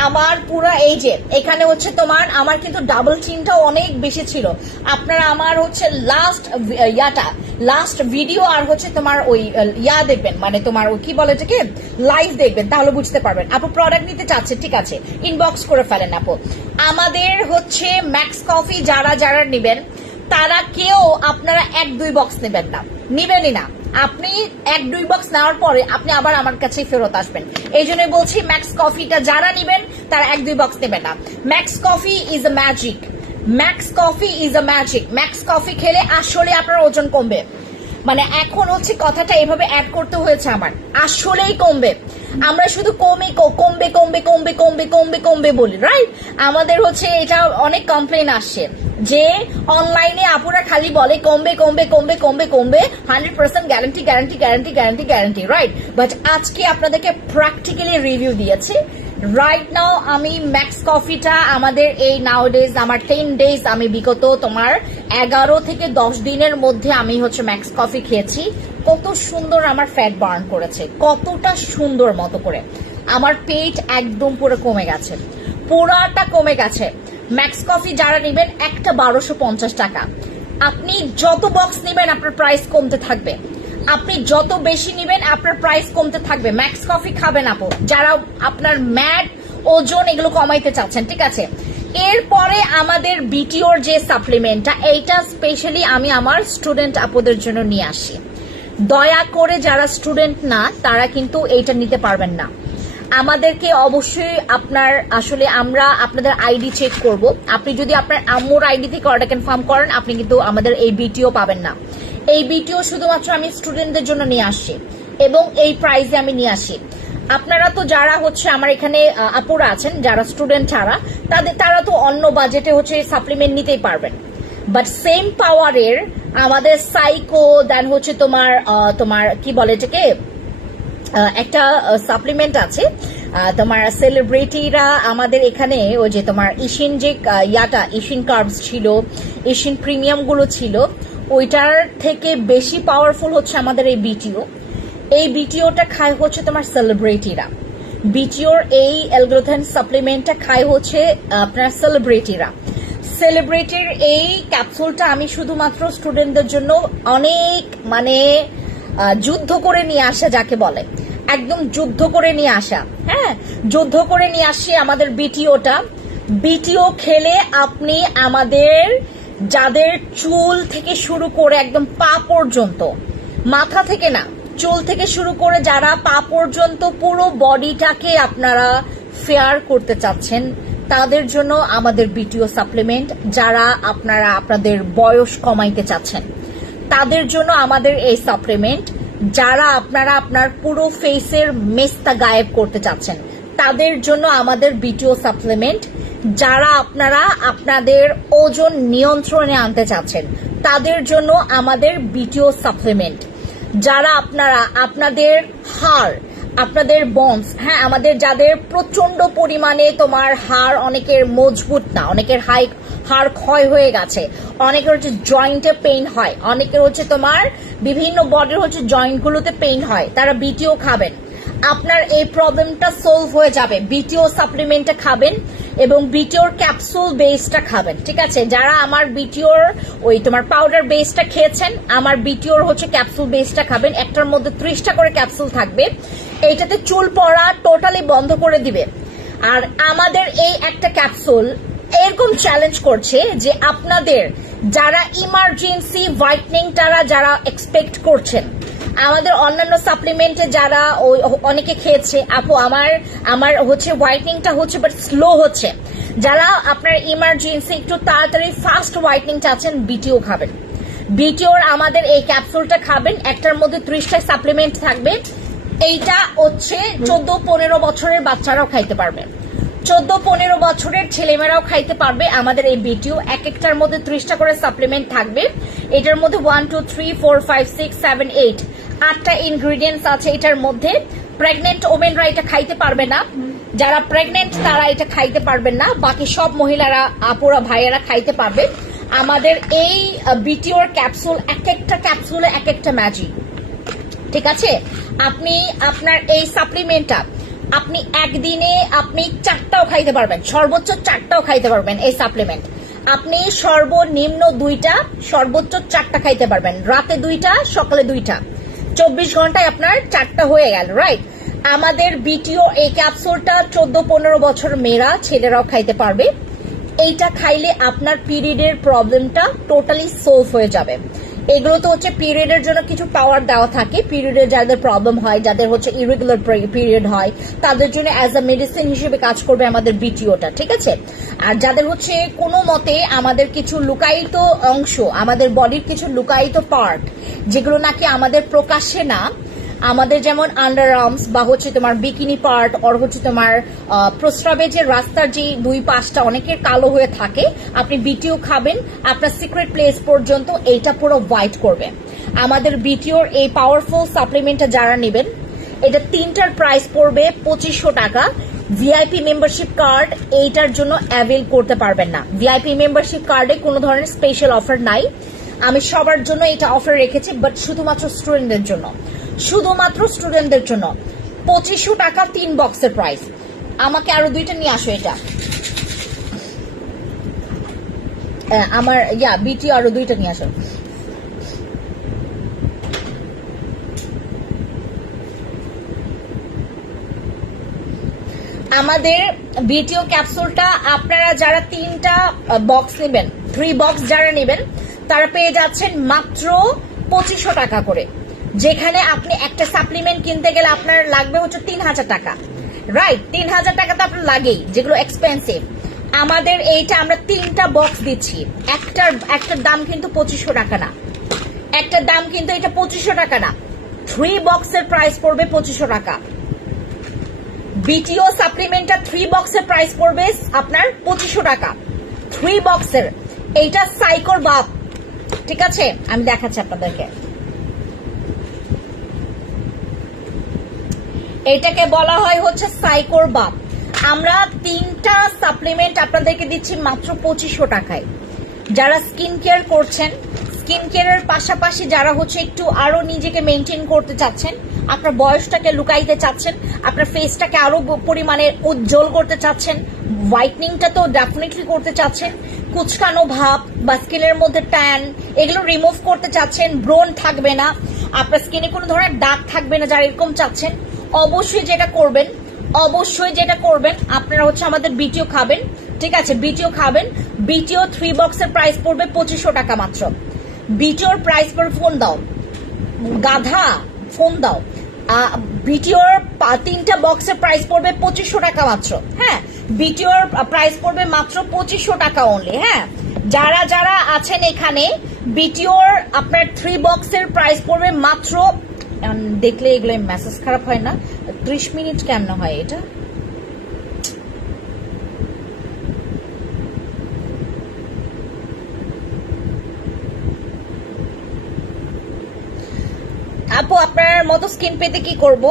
আমার পুরো এই যে এখানে হচ্ছে তোমার আমার কিন্তু ডাবল চিনটাও অনেক বেশি ছিল। আপনারা আমার হচ্ছে লাস্ট ভিডিও আর হচ্ছে তোমার ওই দেখবেন, মানে তোমার ওই কি বলে এটাকে লাইভ দেখবেন, তাহলে বুঝতে পারবেন। আপু প্রোডাক্ট নিতে চাচ্ছে, ঠিক আছে ইনবক্স করে ফেলেন আপু। আমাদের হচ্ছে ম্যাক্স কফি যারা যারা নেবেন তারা কেউ আপনারা 1-2 বক্স নেবেন না, নিবেনই না। আপনি 1-2 বক্স নেওয়ার পরে আপনি আবার আমার কাছে ফেরত আসবেন। এই জন্যই বলছি ম্যাক্স কফিটা যারা নেবেন তারা 1-2 বক্স নেবেন না। Max coffee is a magic, max coffee is a magic. Max coffee খেলে আসলে আপনার ওজন কমবে। মানে এখন হচ্ছে কথাটা এভাবে অ্যাড করতে হয়েছে আমার, আসলেই কমবে। আমরা শুধু কমবে কমবে কমবে কমবে কমবে কমবে কমবে বলি, রাইট? আমাদের হচ্ছে এটা অনেক কমপ্লেন আসছে যে অনলাইনে আপুরা খালি বলে কমবে কমবে কমবে কমবে কমবে, 100% guarantee guarantee guarantee guarantee guarantee, right? But আজকে আপনাদেরকে প্র্যাকটিক্যালি রিভিউ দিয়েছি। রাইট নাও আমি ম্যাক্স কফিটা আমাদের এই নাওডেজ আমার 10 ডেজ আমি বিগত তোমার 11 থেকে 10 দিনের মধ্যে আমি হচ্ছে ম্যাক্স কফি খেয়েছি। কত সুন্দর আমার ফ্যাট বার্ন করেছে, কতটা সুন্দর মতো করে আমার পেট একদম পুরো কমে গেছে, পুরাটা কমে গেছে। ম্যাক্স কফি যারা নেবেন একটা 1250 টাকা। আপনি যত বক্স নেবেন আপনার প্রাইস কমতে থাকবে, আপনি যত বেশি নেবেন আপনার প্রাইস কমতে থাকবে। ম্যাক্স কফি খাবেন আপু যারা আপনার ম্যাড ওজন এগুলো কমাইতে চাচ্ছেন, ঠিক আছে? এরপরে আমাদের বিটিওর যে সাপ্লিমেন্টটা, এইটা স্পেশালি আমি আমার স্টুডেন্ট আপুদের জন্য নিয়ে আসি। দয়া করে যারা স্টুডেন্ট না তারা কিন্তু এইটা নিতে পারবেন না। আমাদেরকে অবশ্যই আপনার আসলে আমরা আপনাদের আইডি চেক করব। আপনি যদি আপনার আম্মুর আইডি থেকে অর্ডার কনফার্ম করেন আপনি কিন্তু আমাদের এই বিটিও পাবেন না। এই বিটিও শুধুমাত্র আমি স্টুডেন্টদের জন্য নিয়ে আসছি এবং এই প্রাইসে আমি নিয়ে আসি। আপনারা তো যারা হচ্ছে আমার এখানে আপুরা আছেন যারা স্টুডেন্ট ছাড়া তারা তো অন্য বাজেটে হচ্ছে সাপ্লিমেন্ট নিতেই পারবেন। বাট সেম পাওয়ারের আমাদের সাইকো দেন হচ্ছে তোমার কি বলে এটাকে একটা সাপ্লিমেন্ট আছে তোমার সেলিব্রিটিরা আমাদের এখানে ওই যে তোমার ইশিন যে ইশিন কার্বস ছিল, ইশিন প্রিমিয়াম গুলো ছিল, ওইটার থেকে বেশি পাওয়ারফুল হচ্ছে আমাদের এই বিটিও। এই বিটিওটা খায় হচ্ছে তোমার সেলিব্রিটিরা। বিটিওর এই অ্যালগ্লোথান সাপ্লিমেন্টটা খায় হচ্ছে আপনার সেলিব্রিটিরা। সেলিব্রিটির এই ক্যাপসুলটা আমি শুধুমাত্র স্টুডেন্টদের জন্য অনেক মানে যুদ্ধ করে নিয়ে আসা যাকে বলে, একদম যুদ্ধ করে নিয়ে আসা, হ্যাঁ যুদ্ধ করে নিয়ে আসি আমাদের বিটিওটা। বিটিও খেলে আপনি আমাদের যাদের চুল থেকে শুরু করে একদম পা পর্যন্ত, মাথা থেকে না চুল থেকে শুরু করে যারা পা পর্যন্ত পুরো বডিটাকে আপনারা ফেয়ার করতে চাচ্ছেন তাদের জন্য আমাদের বিটিও সাপ্লিমেন্ট। যারা আপনারা আপনাদের বয়স কমাইতে চাচ্ছেন তাদের জন্য আমাদের এই সাপ্লিমেন্ট। যারা আপনারা আপনার পুরো ফেসের মেস্তা গায়েব করতে চাচ্ছেন তাদের জন্য আমাদের বিটিও সাপ্লিমেন্ট। যারা আপনারা আপনাদের ওজন নিয়ন্ত্রণে আনতে চাচ্ছেন তাদের জন্য আমাদের বিটিও সাপ্লিমেন্ট। যারা আপনারা আপনাদের হাড় আপনাদের বনস, হ্যাঁ আমাদের যাদের প্রচন্ড পরিমাণে তোমার হাড় অনেকের মজবুত না, অনেকের হাড় ক্ষয় হয়ে গেছে, অনেকের হচ্ছে জয়েন্টে পেইন হয়, অনেকের হচ্ছে তোমার বিভিন্ন বডির হচ্ছে জয়েন্টগুলোতে পেইন হয়, তারা বিটিও খাবেন, আপনার এই প্রবলেমটা সলভ হয়ে যাবে। বিটিও সাপ্লিমেন্টটা খাবেন এবং বিটিওর ক্যাপসুল বেসটা খাবেন, ঠিক আছে? যারা আমার বিটিওর ওই তোমার পাউডার বেসটা খেয়েছেন আমার বিটিওর হচ্ছে ক্যাপসুল বেসটা খাবেন। একটার মধ্যে 30টা করে ক্যাপসুল থাকবে, এইটাতে চুল পড়া টোটালি বন্ধ করে দিবে। আর আমাদের এই একটা ক্যাপসুল এরকম চ্যালেঞ্জ করছে যে আপনাদের যারা ইমার্জেন্সি হোয়াইটনিং যারা এক্সপেক্ট করছেন, আমাদের অন্যান্য সাপ্লিমেন্টে যারা অনেকে খেয়েছে আপু আমার হচ্ছে হোয়াইটনিংটা হচ্ছে বাট স্লো হচ্ছে, যারা আপনার ইমার্জেন্সি একটু তাড়াতাড়ি ফাস্ট হোয়াইটনিং চাচ্ছেন বিটিও খাবেন। বিটিওর আমাদের এই ক্যাপসুলটা খাবেন, একটার মধ্যে 30টা সাপ্লিমেন্ট থাকবে। এইটা হচ্ছে 14-15 বছরের বাচ্চারাও খাইতে পারবে, 14-15 বছরের ছেলেমেয়েরাও খাইতে পারবে। আমাদের এই বিটিও এক একটার মধ্যে 30টা করে সাপ্লিমেন্ট থাকবে। এটার মধ্যে 1 2 3 4 5 6 7 8 8টা ইনগ্রিডিয়েন্টস আছে এটার মধ্যে। প্রেগনেন্ট ওমেনরা এটা খাইতে পারবে না, যারা প্রেগনেন্ট তারা এটা খাইতে পারবেন না, বাকি সব মহিলারা আপুরা ভাইয়ারা খাইতে পারবে। আমাদের এই বিটিওর ক্যাপসুল এক একটা ক্যাপসুলে এক একটা ম্যাজিক, ঠিক আছে? আপনি আপনার এই সাপ্লিমেন্টটা আপনি একদিনে আপনি 4টাও খাইতে পারবেন, সর্বোচ্চ 4টাও খাইতে পারবেন এই সাপ্লিমেন্ট। আপনি সর্বনিম্ন 2টা, সর্বোচ্চ 4টা খাইতে পারবেন, রাতে 2টা, সকালে 2টা, 24 ঘন্টায় আপনার 4টা হয়ে গেল, রাইট। আমাদের বিটিও এই ক্যাপসুলটা 14-15 বছর মেয়েরা, ছেলেরাও খাইতে পারবে। এইটা খাইলে আপনার পিরিয়ডের প্রবলেমটা টোটালি সলভ হয়ে যাবে। এগুলো তো হচ্ছে পিরিয়ডের জন্য কিছু পাওয়ার দেওয়া থাকে, পিরিয়ডের যাদের প্রবলেম হয়, যাদের হচ্ছে ইরেগুলার পিরিয়ড হয়, তাদের জন্য অ্যাজ আ মেডিসিন হিসেবে কাজ করবে আমাদের বিটিওটা, ঠিক আছে। আর যাদের হচ্ছে কোনো মতে আমাদের কিছু লুকায়িত অংশ, আমাদের বডির কিছু লুকায়িত পার্ট যেগুলো নাকি আমাদের প্রকাশ্যে না, আমাদের যেমন আন্ডার আর্মস বা হচ্ছে তোমার বিকিনি পার্ট, আর হচ্ছে তোমার প্রস্রাবের যে রাস্তার যে 2 পাশটা অনেকের কালো হয়ে থাকে, আপনি বিটিও খাবেন, আপনার সিক্রেট প্লেস পর্যন্ত এইটা পুরো হোয়াইট করবে। আমাদের বিটিওর এই পাওয়ারফুল সাপ্লিমেন্টটা যারা নেবেন, এটা 3টার প্রাইস পড়বে 2500 টাকা। ভিআইপি মেম্বারশিপ কার্ড এইটার জন্য অ্যাভেল করতে পারবেন না। ভিআইপি মেম্বারশিপ কার্ডে কোনো ধরনের স্পেশাল অফার নাই। আমি সবার জন্য এটা অফার রেখেছি, বাট শুধুমাত্র স্টুডেন্টদের জন্য, শুধুমাত্র স্টুডেন্টদের জন্য 2500 টাকা 3 বক্সের প্রাইস। আমাকে আরো 2টা নিয়ে আসো, এটা আমার বিটি, আরো 2টা নিয়ে আসো। আমাদের বিটিও ক্যাপসুলটা আপনারা যারা 3টা বক্স নেবেন, 3 বক্স যারা নেবেন, তারা পেয়ে যাচ্ছেন মাত্র 2500 টাকা করে। যেখানে আপনি একটা সাপ্লিমেন্ট কিনতে গেলে আপনার লাগবে হচ্ছে 3000 টাকা, রাইট। 3000 টাকা তো আপনার লাগেই, যেগুলো এক্সপেন্সিভ। আমাদের এইটা আমরা 3টা বক্স দিচ্ছি, একটার দাম কিন্তু 2500 টাকা না, একটার দাম কিন্তু এটা 2500 টাকা না। 3 বক্সের প্রাইস পড়বে 2500 টাকা। বিটিও সাপ্লিমেন্টটা 3 বক্সের প্রাইস পড়বে আপনার 2500 টাকা, 3 বক্সের। এইটা সাইকোর বাপ, ঠিক আছে, আমি দেখাচ্ছি আপনাদেরকে। এটাকে বলা হয় হচ্ছে সাইকোর বাপ। আমরা 3টা সাপ্লিমেন্ট আপনাদেরকে দিচ্ছি মাত্র 2500 টাকায়। যারা স্কিন কেয়ার করছেন, স্কিন কেয়ারের পাশাপাশি যারা হচ্ছে একটু আরো নিজেকে মেনটেন করতে চাচ্ছেন, আপনার বয়সটাকে লুকাইতে চাচ্ছেন, আপনার ফেসটাকে আরো পরিমাণে উজ্জ্বল করতে চাচ্ছেন, হোয়াইটনিংটা তো ডেফিনেটলি করতে চাচ্ছেন, কুচকানো ভাব বা স্কিনের মধ্যে ট্যান এগুলো রিমুভ করতে চাচ্ছেন, ব্রণ থাকবে না, আপনার স্কিনে কোনো ধরনের দাগ থাকবে না, যারা এরকম চাচ্ছেন, অবশ্যই যেটা করবেন আপনারা হচ্ছে আমাদের বিটিও খাবেন, ঠিক আছে। বিটিও খাবেন। বিটিও 3 বক্সের প্রাইস পড়বে 2500 টাকা মাত্র। বিটিওর প্রাইস পড়বে, ফোন দাও গাধা, ফোন দাও। বিটিওর 3টা বক্সের প্রাইস পড়বে 2500 টাকা মাত্র, হ্যাঁ। বিটিওর প্রাইস পড়বে মাত্র 2500 টাকা অনলি, হ্যাঁ। যারা যারা আছেন এখানে, বিটিওর আপনার 3 বক্সের প্রাইস পড়বে মাত্র, দেখলে এগুলো মেসেজ খারাপ হয় না, 30 মিনিট কেমন হয় এটা? আপু আপনার মতো স্কিন পেতে কি করব?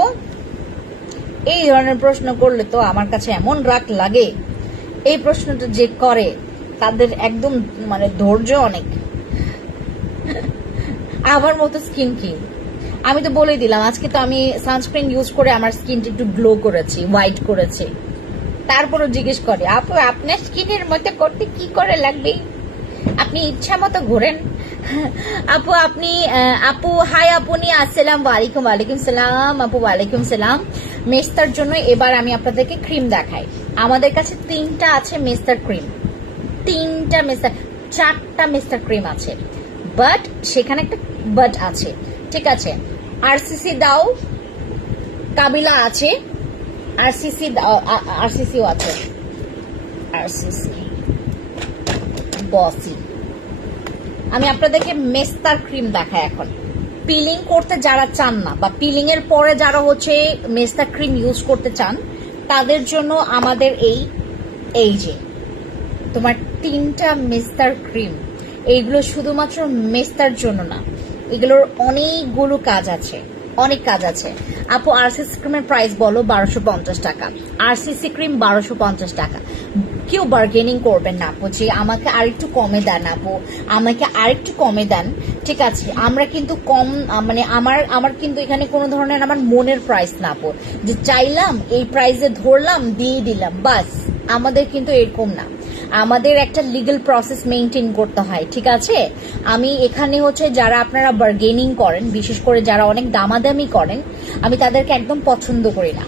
এই ধরনের প্রশ্ন করলে তো আমার কাছে এমন রাগ লাগে। এই প্রশ্নটা যে করে তাদের একদম মানে ধৈর্য অনেক। আমার মতো স্কিন কি? আমি তো বলেই দিলাম, আজকে তো আমি সানস্ক্রিন ইউজ করে আমার স্কিনটা একটু গ্লো করেছি, হোয়াইট করেছি। তারপরও জিজ্ঞেস করে, আপু আপনার স্কিনের মধ্যে করতে কি করে লাগবে? আপনি ইচ্ছা মতো ঘোরেন। আপু হাই আপনি, আসসালামু আলাইকুম। ওয়ালাইকুম সালাম আপু, ওয়ালাইকুম সালাম। মেস্তার জন্য এবার আমি আপনাদেরকে ক্রিম দেখাই। আমাদের কাছে 3টা আছে মেস্তার ক্রিম, 3টা মেস্তার, 4টা মেস্তার ক্রিম আছে, বাট সেখানে একটা বাট আছে, ঠিক আছে। আরসিসি দাও, কাবিলা আছে, আরসিসিও আছে, আরসিসি বসি। আমি আপনাদেরকে মেস্তার ক্রিম দেখাই এখন। পিলিং করতে যারা চান না, বা পিলিং এর পরে যারা হচ্ছে মেস্তার ক্রিম ইউজ করতে চান, তাদের জন্য আমাদের এই যে তোমার 3টা মেস্তার ক্রিম, এইগুলো শুধুমাত্র মেস্তার জন্য না, এগুলোর অনেকগুলো কাজ আছে, অনেক কাজ আছে। আপু আরসিসি ক্রিমের প্রাইস বলো? 1250 টাকা। আরসিসি ক্রিম 1250 টাকা। কেউ বার্গেনিং করবেন না আপু যে আমাকে আরেকটু কমে দেন আপু, আমাকে আরেকটু কমে দেন। ঠিক আছে, আমরা কিন্তু কম মানে আমার কিন্তু এখানে কোনো ধরনের আমার মনের প্রাইস না আপু, যে চাইলাম এই প্রাইসে ধরলাম দিয়ে দিলাম বাস। আমাদের কিন্তু এরকম না, আমাদের একটা লিগ্যাল প্রসেস মেনটেন করতে হয়। ঠিক আছে, আমি এখানে হচ্ছে যারা আপনারা বার্গেনিং করেন, বিশেষ করে যারা অনেক দামাদামি করেন, আমি তাদেরকে একদম পছন্দ করি না।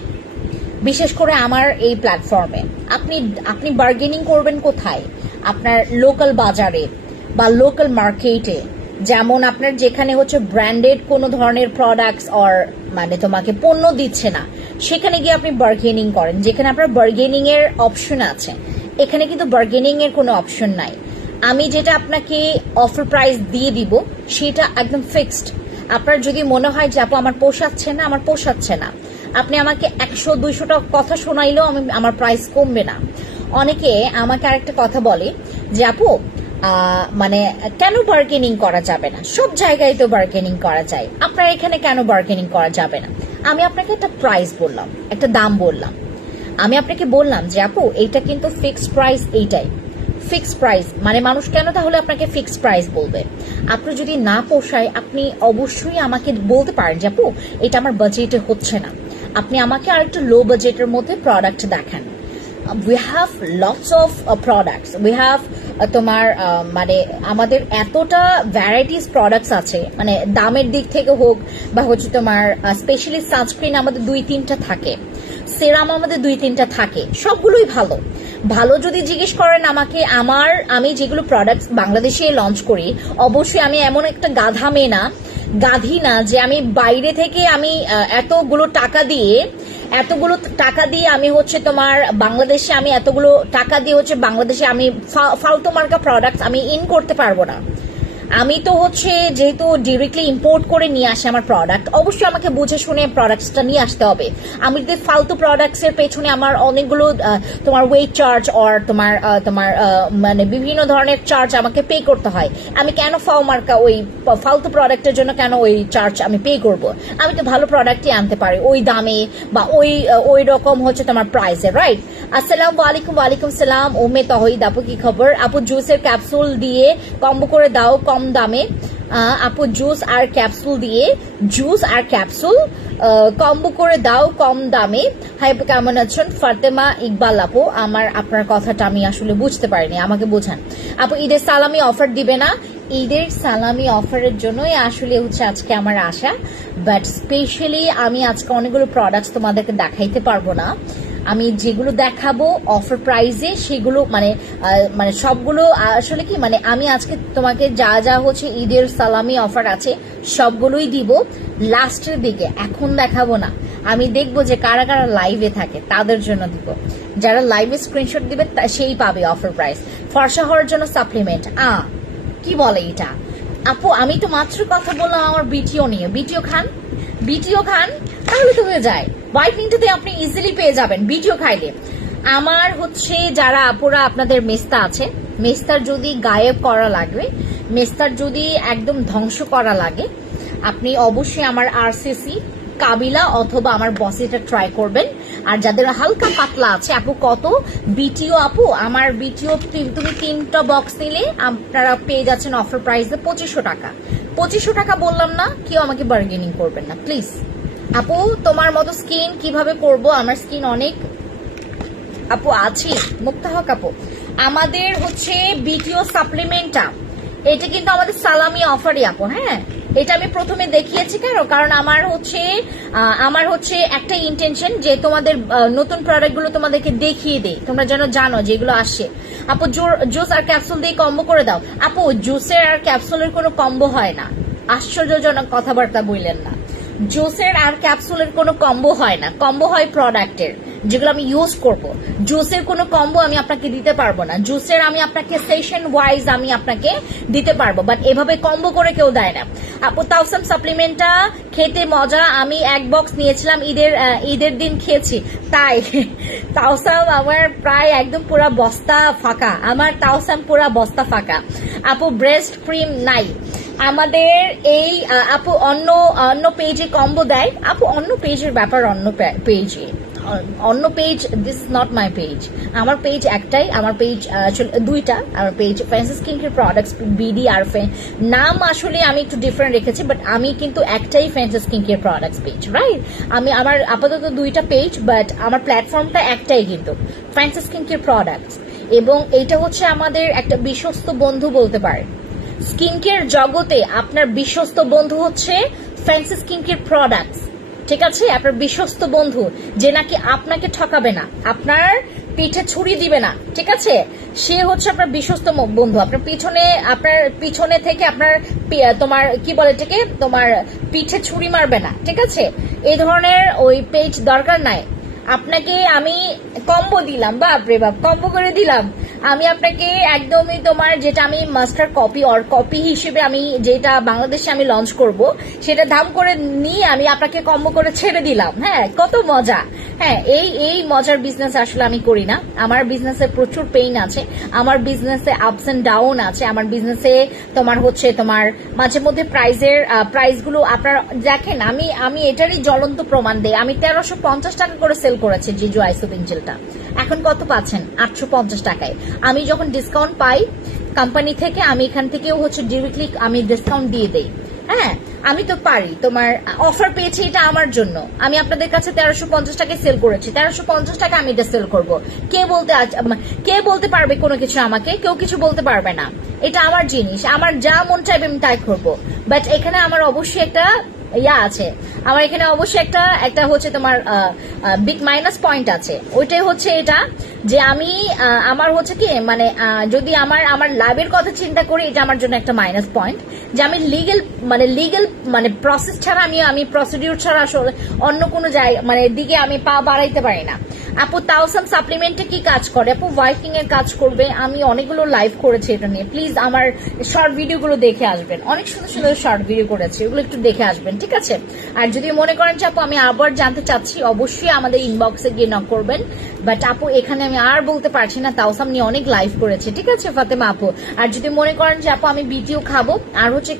বিশেষ করে আমার এই প্ল্যাটফর্মে আপনি বার্গেনিং করবেন কোথায়? আপনার লোকাল বাজারে বা লোকাল মার্কেটে, যেমন আপনার যেখানে হচ্ছে ব্র্যান্ডেড কোনো ধরনের প্রোডাক্টস অর মানে তোমাকে পণ্য দিচ্ছে না, সেখানে গিয়ে আপনি বার্গেনিং করেন, যেখানে আপনার বার্গেনিং এর অপশন আছে। এখানে কিন্তু বার্গেনিং এর কোনো অপশন নাই। আমি যেটা আপনাকে অফার প্রাইস দিয়ে দিব সেটা একদম ফিক্সড। আপনার যদি মনে হয় যে আপু আমার পোষাচ্ছে না, আপনি আমাকে 100-200 টাকা কথা শোনাইলেও আমার প্রাইস কমবে না। অনেকে আমাকে আরেকটা কথা বলে যে আপু মানে কেন বার্গেনিং করা যাবে না, সব জায়গায় তো বার্গেনিং করা যায়, আপনার এখানে কেন বার্গেনিং করা যাবে না? আমি আপনাকে একটা প্রাইস বললাম, একটা দাম বললাম, আমি আপনাকে বললাম যে আপু এইটা কিন্তু ফিক্সড প্রাইস, এইটাই ফিক্সড প্রাইস। মানে মানুষ কেন তাহলে আপনাকে ফিক্সড প্রাইস বলবে? আপনি যদি না পোষায় আপনি অবশ্যই আমাকে বলতে পারেন যে আপু এটা আমার বাজেটে হচ্ছে না, আপনি আমাকে আর একটু লো বাজেটের মধ্যে প্রোডাক্ট দেখান। we have lots of products, we have তোমার মানে আমাদের এতটা ভ্যারাইটিস প্রোডাক্টস আছে, মানে দামের দিক থেকে হোক বা হচ্ছে তোমার স্পেশালি সানস্ক্রিন আমাদের 2-3টা থাকে, সেরাম আমাদের 2-3টা থাকে, সবগুলোই ভালো। ভালো যদি জিজ্ঞেস করেন আমাকে, আমি যেগুলো প্রোডাক্টস বাংলাদেশে লঞ্চ করি, অবশ্যই আমি এমন একটা গাধি না যে আমি বাইরে থেকে আমি এতগুলো টাকা দিয়ে আমি হচ্ছে তোমার বাংলাদেশে আমি এতগুলো টাকা দিয়ে হচ্ছে বাংলাদেশে আমি ফালতু মার্কা প্রোডাক্টস আমি ইন করতে পারবো না। আমি তো হচ্ছে যেহেতু ডিরেক্টলি ইম্পোর্ট করে নিয়ে আসে আমার প্রোডাক্ট, অবশ্যই আমাকে বুঝে শুনে প্রোডাক্টসটা নিয়ে আসতে হবে। আমি যদি ফালতু প্রোডাক্টস এর পেছনে আমার অনেকগুলো তোমার ওয়েট চার্জ অর তোমার মানে বিভিন্ন ধরনের চার্জ আমাকে পে করতে হয়, আমি কেন ওই ফালতু প্রোডাক্টের জন্য কেন ওই চার্জ আমি পে করব? আমি তো ভালো প্রোডাক্টই আনতে পারি ওই দামে বা ওই রকম হচ্ছে তোমার প্রাইসে, রাইট? আসসালামু আলাইকুম। ওয়ালাইকুম সালাম। ওমে তহিদ আপু, কি খবর আপু? জুসের ক্যাপসুল দিয়ে কম্বো করে দাও কম দামে আপু, জুস আর ক্যাপসুল কম্বো করে দাও কম দামে। হাই আপু, কেমন আছেন? ফাতেমা ইকবাল আপু, আপনার কথাটা আমি আসলে বুঝতে পারিনি, আমাকে বোঝান আপু। ঈদের সালামি অফার দিবে না? ঈদের সালামি অফারের জন্যই আসলে হচ্ছে আজকে আমার আশা, বাট স্পেশালি আমি আজকে অনেকগুলো প্রোডাক্টস তোমাদেরকে দেখাইতে পারবো না। আমি যেগুলো দেখাবো অফার প্রাইসে সেগুলো মানে সবগুলো আসলে কি মানে আমি আজকে তোমাকে যা হচ্ছে ঈদের সালামি অফার আছে সবগুলোই দিব লাস্টের দিকে, এখন দেখাবো না। আমি দেখবো যে কারা কারা লাইভে থাকে তাদের জন্য দিব, যারা লাইভে স্ক্রিনশট দিবে সেই পাবে অফার প্রাইস। ফর্সা হওয়ার জন্য সাপ্লিমেন্ট কি বলে এটা আপু? আমি তো মাত্র কথা বললাম আমার বিটিও নিয়ে। বিটিও খান তাহলে তো হয়ে যায়। হোয়াইটনিংটাতে আপনি ইজিলি পেয়ে যাবেন বিটিও খাইলে। আমার হচ্ছে যারা আপুরা আপনাদের মেস্তা আছে, মেস্তার যদি গায়েব করা লাগে, মেস্তার যদি একদম ধ্বংস করা লাগে, আপনি অবশ্যই আমার আরসিসি কাবিলা অথবা আমার বসিটা ট্রাই করবেন। আর যাদের হালকা পাতলা আছে আপু, কত বিটিও আপু, আমার বিটিও তুমি 3টা বক্স নিলে আপনারা পেয়ে যাচ্ছেন অফার প্রাইসে 2500 টাকা। 2500 টাকা বললাম না, কেউ আমাকে বার্গেনিং করবেন না প্লিজ। আপু তোমার মতো স্কিন কিভাবে করব? আমার স্কিন অনেক আপু আছি। মুক্তা হক আপু, আমাদের হচ্ছে বিটিও সাপ্লিমেন্টটা, এটা কিন্তু আমাদের সালামি অফারই আপু। হ্যাঁ, এটা আমি প্রথমে দেখিয়েছি কেন, কারণ আমার হচ্ছে একটা ইন্টেনশন যে তোমাদের নতুন প্রোডাক্টগুলো তোমাদেরকে দেখিয়ে দেই, তোমরা যেন জানো যেগুলো আসছে। আপু জুস আর ক্যাপসুল দিয়ে কম্বো করে দাও। আপু জুসের আর ক্যাপসুলের কোনো কম্বো হয় না, আশ্চর্যজনক কথাবার্তা বললেন না। জুসের আর ক্যাপসুলের কোনো কম্বো হয় না, কম্বো হয় প্রোডাক্টের যেগুলো আমি ইউজ করব। জুসের কোনো কম্বো আমি আপনাকে দিতে পারবো না, জুসের আমি আপনাকে সেশন ওয়াইজ আমি আপনাকে দিতে পারবো, বাট এভাবে কম্বো করে কেউ দেয় না। আপু তাওসাম সাপ্লিমেন্টটা খেতে মজা, আমি 1 বক্স নিয়েছিলাম ঈদের দিন খেয়েছি, তাই তাওসাম আমার প্রায় একদম পুরা বস্তা ফাঁকা, আমার তাওসাম পুরা বস্তা ফাঁকা। আপু ব্রেস্ট ক্রিম নাই আমাদের এই আপু, অন্য পেজে কম্বো দেয় আপু, অন্য পেজের ব্যাপার অন্য পেজে অন্য page, this is not my page. আমার পেজ একটাই, আমার পেজ আসলে দুইটা। আমার page fancy skin care products BD আর নাম আসলে আমি একটু ডিফারেন্ট রেখেছি, বাট আমি কিন্তু একটাই fancy skin care products page, right? আমি আমার আপাতত দুইটা পেজ, বাট আমার প্ল্যাটফর্মটা একটাই কিন্তু ফ্যান্সি স্কিন কেয়ার প্রোডাক্টস। এবং এইটা হচ্ছে আমাদের একটা বিশ্বস্ত বন্ধু বলতে পারেন। স্কিন কেয়ার জগতে আপনার বিশ্বস্ত বন্ধু হচ্ছে ফ্যান্সি স্কিন কেয়ার প্রোডাক্টস, ঠিক আছে? আপনার বিশ্বস্ত বন্ধু যে নাকি আপনাকে ঠকাবে না, আপনার পিঠে ছুরি দিবে না, ঠিক আছে? সে হচ্ছে আপনার বিশ্বস্ত বন্ধু। আপনার পিছনে থেকে আপনার তোমার কি বলে এটাকে, তোমার পিঠে ছুরি মারবে না, ঠিক আছে? এই ধরনের ওই পেজ দরকার নাই। আপনাকে আমি কম্বো দিলাম, বাপরে বাপ, কম্বো করে দিলাম আমি আপনাকে একদমই তোমার যেটা আমি মাস্টার কপি অর কপি হিসেবে আমি যেটা বাংলাদেশে আমি লঞ্চ করব সেটা দাম করে নিয়ে আমি আপনাকে কম্বো করে ছেড়ে দিলাম। হ্যাঁ, কত মজা। হ্যাঁ, এই মজার বিজনেস আসলে আমি করি না। আমার বিজনেসে প্রচুর পেইন আছে, আমার বিজনেসে আপস এন্ড ডাউন আছে, আমার বিজনেসে তোমার হচ্ছে তোমার মাঝে মধ্যে প্রাইসগুলো আপনারা দেখেন। আমি এটারই জ্বলন্ত প্রমাণ দেই। আমি 1350 টাকা করে সেল করেছি জিজু আইসোবিন জেলটা, এখন কত পাচ্ছেন? 850 টাকায়। আমি যখন ডিসকাউন্ট পাই কোম্পানি থেকে, আমি এখান থেকেও হচ্ছে ডিরেক্টলি আমি ডিসকাউন্ট দিয়ে দেই। হ্যাঁ, আমি তো পারি, তোমার অফার পেয়েছি, এটা আমার জন্য। আমি আপনাদের কাছে 1350 টাকায় সেল করেছি, 1350 টাকা আমি এটা সেল করবো। কে বলতে পারবে কোনো কিছু আমাকে? কেউ কিছু বলতে পারবে না। এটা আমার জিনিস, আমার যা মন চাইবে আমি তাই করবো। বাট এখানে আমার অবশ্যই একটা আছে, আমার এখানে অবশ্যই একটা হচ্ছে তোমার বিগ মাইনাস পয়েন্ট আছে। ওইটাই হচ্ছে এটা যে আমি আমার হচ্ছে কি মানে যদি আমার লাভের কথা চিন্তা করি, এটা আমার জন্য একটা মাইনাস পয়েন্ট যে আমি লিগেল মানে প্রসেস ছাড়া আমি প্রসিডিউর ছাড়া আসলে অন্য কোনো মানে দিকে আমি পা বাড়াইতে পারি না। আপু তাওসাম সাপ্লিমেন্টে কি কাজ করে? আপু ওয়াইফিং এর কাজ করবে। আমি অনেকগুলো লাইভ করেছি এটা নিয়ে, প্লিজ আমার শর্ট ভিডিওগুলো দেখে আসবেন। অনেক সুন্দর সুন্দর শর্ট ভিডিও করেছি, ওগুলো একটু দেখে আসবেন, ঠিক আছে? আর যদি মনে করেন যে আপু আমি আবার জানতে চাচ্ছি, অবশ্যই আমাদের ইনবক্সে গিয়ে নক করবেন। বাট আপু এখানে আমি আর বলতে পারছি না, তাওসাম নিয়ে অনেক লাইভ করেছে, ঠিক আছে ফাতেমা আপু? আর যদি মনে করেন যে আপু আমি বিটিও খাবো, আর হচ্ছে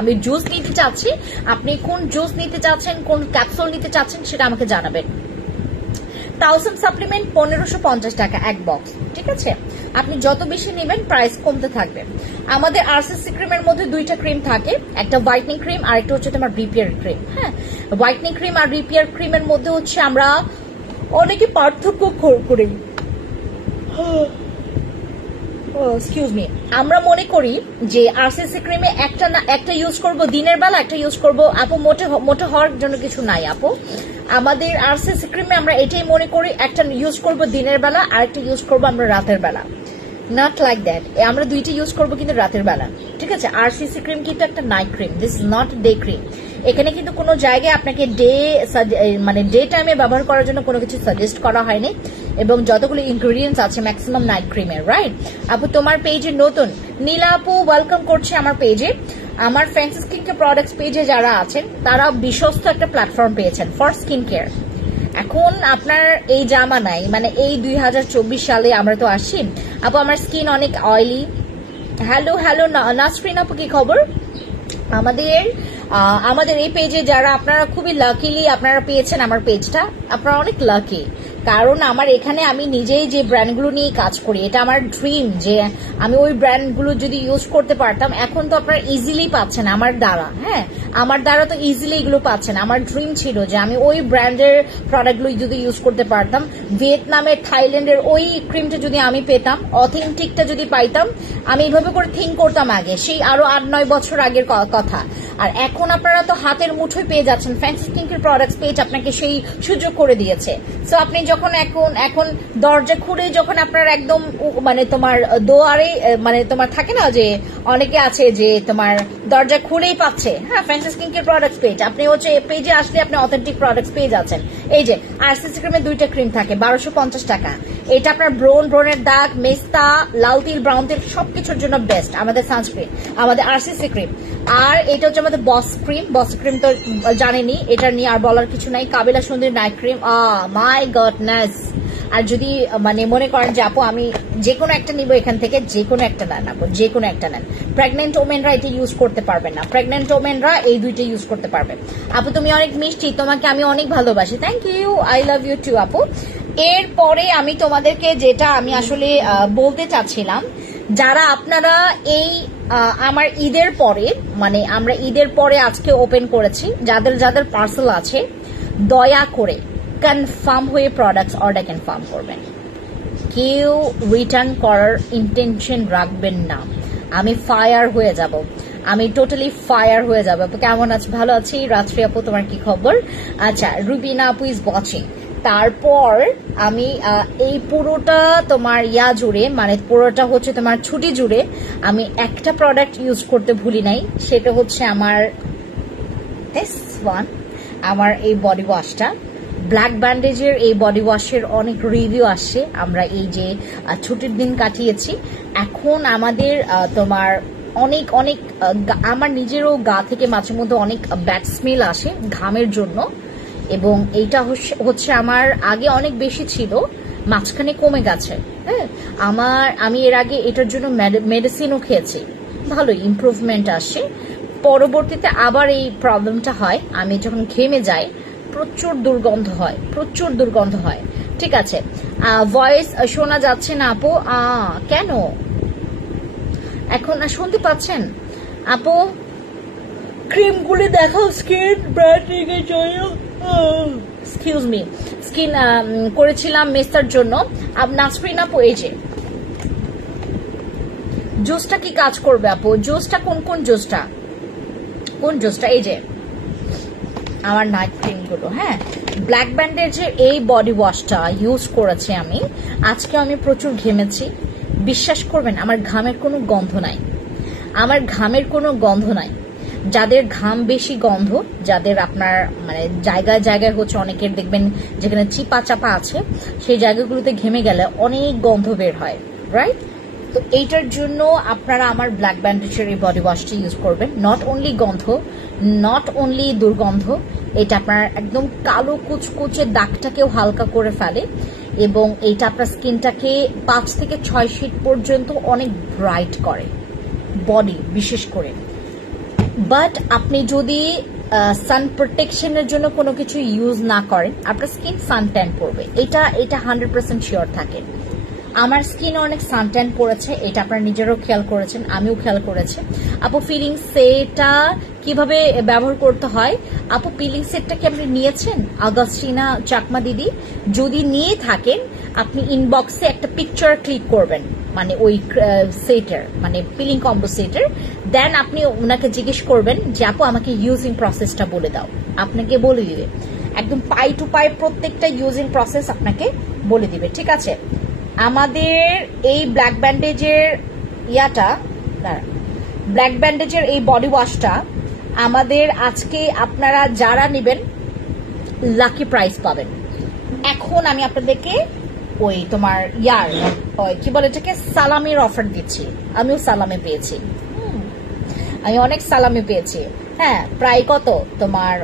আমি জুস নিতে চাচ্ছি, আপনি কোন জুস নিতে চাচ্ছেন, কোন ক্যাপসুল নিতে চাচ্ছেন সেটা আমাকে জানাবেন। তাওসাম সাপ্লিমেন্ট 1550 টাকা এক বক্স, ঠিক আছে? আপনি যত বেশি নেবেন প্রাইস কমতে থাকবে। আমাদের আরসিসি ক্রিমের মধ্যে দুইটা ক্রিম থাকে, একটা হোয়াইটনিং ক্রিম আর একটা হচ্ছে তোমার রিপেয়ার ক্রিম। হ্যাঁ, হোয়াইটনিং ক্রিম আর রিপেয়ার ক্রিমের মধ্যে হচ্ছে আমরা অনেকে পার্থক্য করি। এক্সকিউজ মি, আমরা মনে করি যে আরসিসি ক্রিমে একটা ইউজ করব দিনের বেলা, একটা ইউজ করব। আপু মোটে হওয়ার জন্য কিছু নাই আপু। আমাদের আরসিসি ক্রিমে আমরা এটাই মনে করি, একটা ইউজ করব দিনের বেলা আর একটা ইউজ করব আমরা রাতের বেলা। নট লাইক দ্যাট, আমরা দুইটা ইউজ করবো কিন্তু রাতের বেলা, ঠিক আছে? আরসিসি ক্রিম কিন্তু একটা night cream, this is not day cream. এখানে কিন্তু কোনো জায়গায় আপনাকে ডে টাইমে ব্যবহার করার জন্য কোনো কিছু সাজেস্ট করা হয়নি, এবং যতগুলো ইনগ্রিডিয়েন্টস আছে ম্যাক্সিমাম নাইট ক্রিমের, রাইট? আপু তোমার পেজে নতুন, নীলা আপু ওয়েলকাম করছে আমার পেজে। আমার ফ্যান্সি স্কিন কেয়ার প্রোডাক্টস পেজে যারা আছেন তারা বিশ্বস্ত একটা প্ল্যাটফর্ম পেয়েছেন ফর স্কিন কেয়ার। এখন আপনার এই জামানায় মানে এই 2024 সালে আমরা তো আসছি আপু, আমার স্কিন অনেক অয়েলি। হ্যালো নাসরিন আপু, কি খবর? আমাদের এই পেজে যারা, আপনারা খুবই লাকিলি আপনারা পেয়েছেন আমার পেজটা, আপনারা অনেক লাকি। কারণ আমার এখানে আমি নিজেই যে ব্র্যান্ডগুলো নিয়ে কাজ করি, এটা আমার ড্রিম যে আমি ওই ব্র্যান্ডগুলো যদি ইউজ করতে পারতাম। এখন তো আপনারা ইজিলি পাচ্ছেন আমার দ্বারা, হ্যাঁ আমার দ্বারা তো ইজিলি এগুলো পাচ্ছেন। আমার ড্রিম ছিল যে আমি ওই ব্র্যান্ডের প্রোডাক্টগুলো যদি ইউজ করতে পারতাম, ভিয়েতনামের থাইল্যান্ডের ওই ক্রিমটা যদি আমি পেতাম, অথেন্টিকটা যদি পাইতাম, আমি এইভাবে করে থিঙ্ক করতাম আগে, সেই আরো 8-9 বছর আগের কথা। আর এখন আপনারা তো হাতের মুঠোয় পেয়ে যাচ্ছেন, fancy skin care products page আপনাকে সেই সুযোগ করে দিয়েছে। সো আপনি যখন এখন দরজা খুলে যখন আপনার একদম মানে তোমার দোয়ারে মানে তোমার থাকে না যে অনেকে আছে যে তোমার দরজা খুলেই পাচ্ছে, হ্যাঁ fancy skin care products page, আপনি হচ্ছে পেজে আসলে আপনি অথেন্টিক প্রোডাক্টস পেয়ে যাচ্ছেন। এই যে আরসিসি ক্রিমের দুইটা ক্রিম থাকে 1250 টাকা। এটা আপনার ব্রণের দাগ, মেস্তা, লাল তিল, ব্রাউন তিল সবকিছুর জন্য বেস্ট আমাদের সানস্ক্রিন, আমাদের আরসিসি ক্রিম। আর এটা হচ্ছে আমাদের বস ক্রিম তো জানেনি, এটা নিয়ে আর বলার কিছু নাই। কাবিলা সুন্দরী নাইট ক্রিম, মাই গডনেস আর যদি মানে মনে করেন যে আপু আমি যে কোনো একটা নিব এখান থেকে, যে কোনো একটা নেন আপু, যে কোনো একটা নেন। প্রেগনেন্ট ওমেনরা এটা ইউজ করতে পারবে না, প্রেগনেন্ট ওমেনরা এই দুইটা ইউজ করতে পারবে। আপু তুমি অনেক মিষ্টি, তোমাকে আমি অনেক ভালোবাসি। Thank you, I love you too আপু। এরপরে আমি তোমাদেরকে যেটা আমি আসলে বলতে চাচ্ছিলাম, যারা আপনারা এই আমার ঈদের পরে, মানে আমরা ঈদের পরে আজকে ওপেন করেছি, যাদের যাদের পার্সেল আছে দয়া করে কনফার্ম হয়ে প্রোডাক্টস অর্ডার কনফার্ম করবেন। কেউ রিটার্ন করার ইন্টেনশন রাখবেন না। আমি ফায়ার হয়ে যাব, আমি টোটালি ফায়ার হয়ে যাব। কেমন আছে? ভালো আছি। রাত্রি আপু তোমার কি খবর? আচ্ছা, রুবিনা আপু ইজ ওয়াচিং। তারপর আমি এই পুরোটা তোমার জুড়ে, মানে পুরোটা হচ্ছে তোমার ছুটি জুড়ে আমি একটা প্রোডাক্ট ইউজ করতে ভুলি নাই, সেটা হচ্ছে আমার দিস ওয়ান, আমার এই বডি ওয়াশটা। ব্ল্যাক ব্যান্ডেজের এই বডি ওয়াশের অনেক রিভিউ আসছে, আমরা এই যে ছুটির দিন কাটিয়েছি। এখন আমাদের তোমার অনেক অনেক আমার নিজেরও গা থেকে মাঝে মধ্যে অনেক ব্যাড স্মেল আসে ঘামের জন্য, এবং এইটা হচ্ছে আমার আগে অনেক বেশি ছিল, মাঝখানে কমে গেছে। হ্যাঁ, আমি এর আগে এটার জন্য মেডিসিনও খেয়েছি, ভালো ইমপ্রুভমেন্ট আসছে। পরবর্তীতে আবার এই প্রবলেমটা হয়, আমি যখন ঘেমে যাই প্রচুর দুর্গন্ধ হয়, প্রচুর দুর্গন্ধ হয়। ঠিক আছে, ভয়েস শোনা যাচ্ছে না আপু? কেন এখন শুনতে পাচ্ছেন আপু? ক্রিমগুলি দেখাও, স্কিন ব্রাইটনিং এর জন্য। এক্সকিউজ মি, স্কিন করেছিলাম মেস্তার জন্য। নাসরিন আপু এই যে জুসটা কি কাজ করবে আপু? জুসটা কোন জুসটা, কোন জুসটা? এই যে আমার নাইট ক্রিম গুলো। হ্যাঁ, ব্ল্যাক ব্যান্ডেজের এই বডি ওয়াশটা ইউজ করেছি আমি। আজকে আমি প্রচুর ঘেমেছি, বিশ্বাস করবেন আমার ঘামের কোনো গন্ধ নাই, আমার ঘামের কোনো গন্ধ নাই। যাদের ঘাম বেশি গন্ধ, যাদের আপনার মানে জায়গায় জায়গায় হচ্ছে, অনেকের দেখবেন যেখানে চিপা চাপা আছে সেই জায়গাগুলোতে ঘেমে গেলে অনেক গন্ধ বের হয়, রাইট? তো এইটার জন্য আপনারা আমার ব্ল্যাক ব্যান্ডেজের এই বডি ওয়াশটি ইউজ করবেন। নট অনলি গন্ধ, নট অনলি দুর্গন্ধ, এটা আপনার একদম কালো কুচকুচে দাগটাকেও হালকা করে ফেলে, এবং এইটা আপনার স্কিনটাকে 5 থেকে 6 শীট পর্যন্ত অনেক ব্রাইট করে, বডি বিশেষ করে। বাট আপনি যদি সান প্রোটেকশনের জন্য কোনো কিছু ইউজ না করেন, আপনার স্কিন সানট্যান পড়বে, এটা 100% শিওর থাকে। আমার স্কিন অনেক সানট্যান পড়েছে, এটা আপনারা নিজেরও খেয়াল করেছেন, আমিও খেয়াল করেছি। আপু ফিলিং সেটটা কিভাবে ব্যবহার করতে হয়? আপু পিলিং সেটটা কি আপনি নিয়েছেন? আগস্টিনা চাকমা দিদি, যদি নিয়ে থাকেন আপনি ইনবক্সে একটা পিকচার ক্লিক করবেন, মানে ওই সেটের, মানে পিলিং কম্বো সেটের। দেন আপনি ওনাকে জিজ্ঞেস করবেন যে আপু আমাকে ইউজিং প্রসেসটা বলে দাও, আপনাকে বলে দিবে একদম পাই টু পাই, প্রত্যেকটা ইউজিং প্রসেস আপনাকে বলে দিবে। ঠিক আছে, আমাদের এই ব্ল্যাক ব্যান্ডেজের ব্ল্যাক ব্যান্ডেজের এই বডি ওয়াশটা আমাদের আজকে আপনারা যারা নেবেন লাকি প্রাইস পাবেন। এখন আমি আপনাদেরকে ওই তোমার কি বলে এটাকে, সালামির অফার দিচ্ছি। আমিও সালামি পেয়েছি, আমি অনেক সালামি পেয়েছি। হ্যাঁ, প্রায় কত তোমার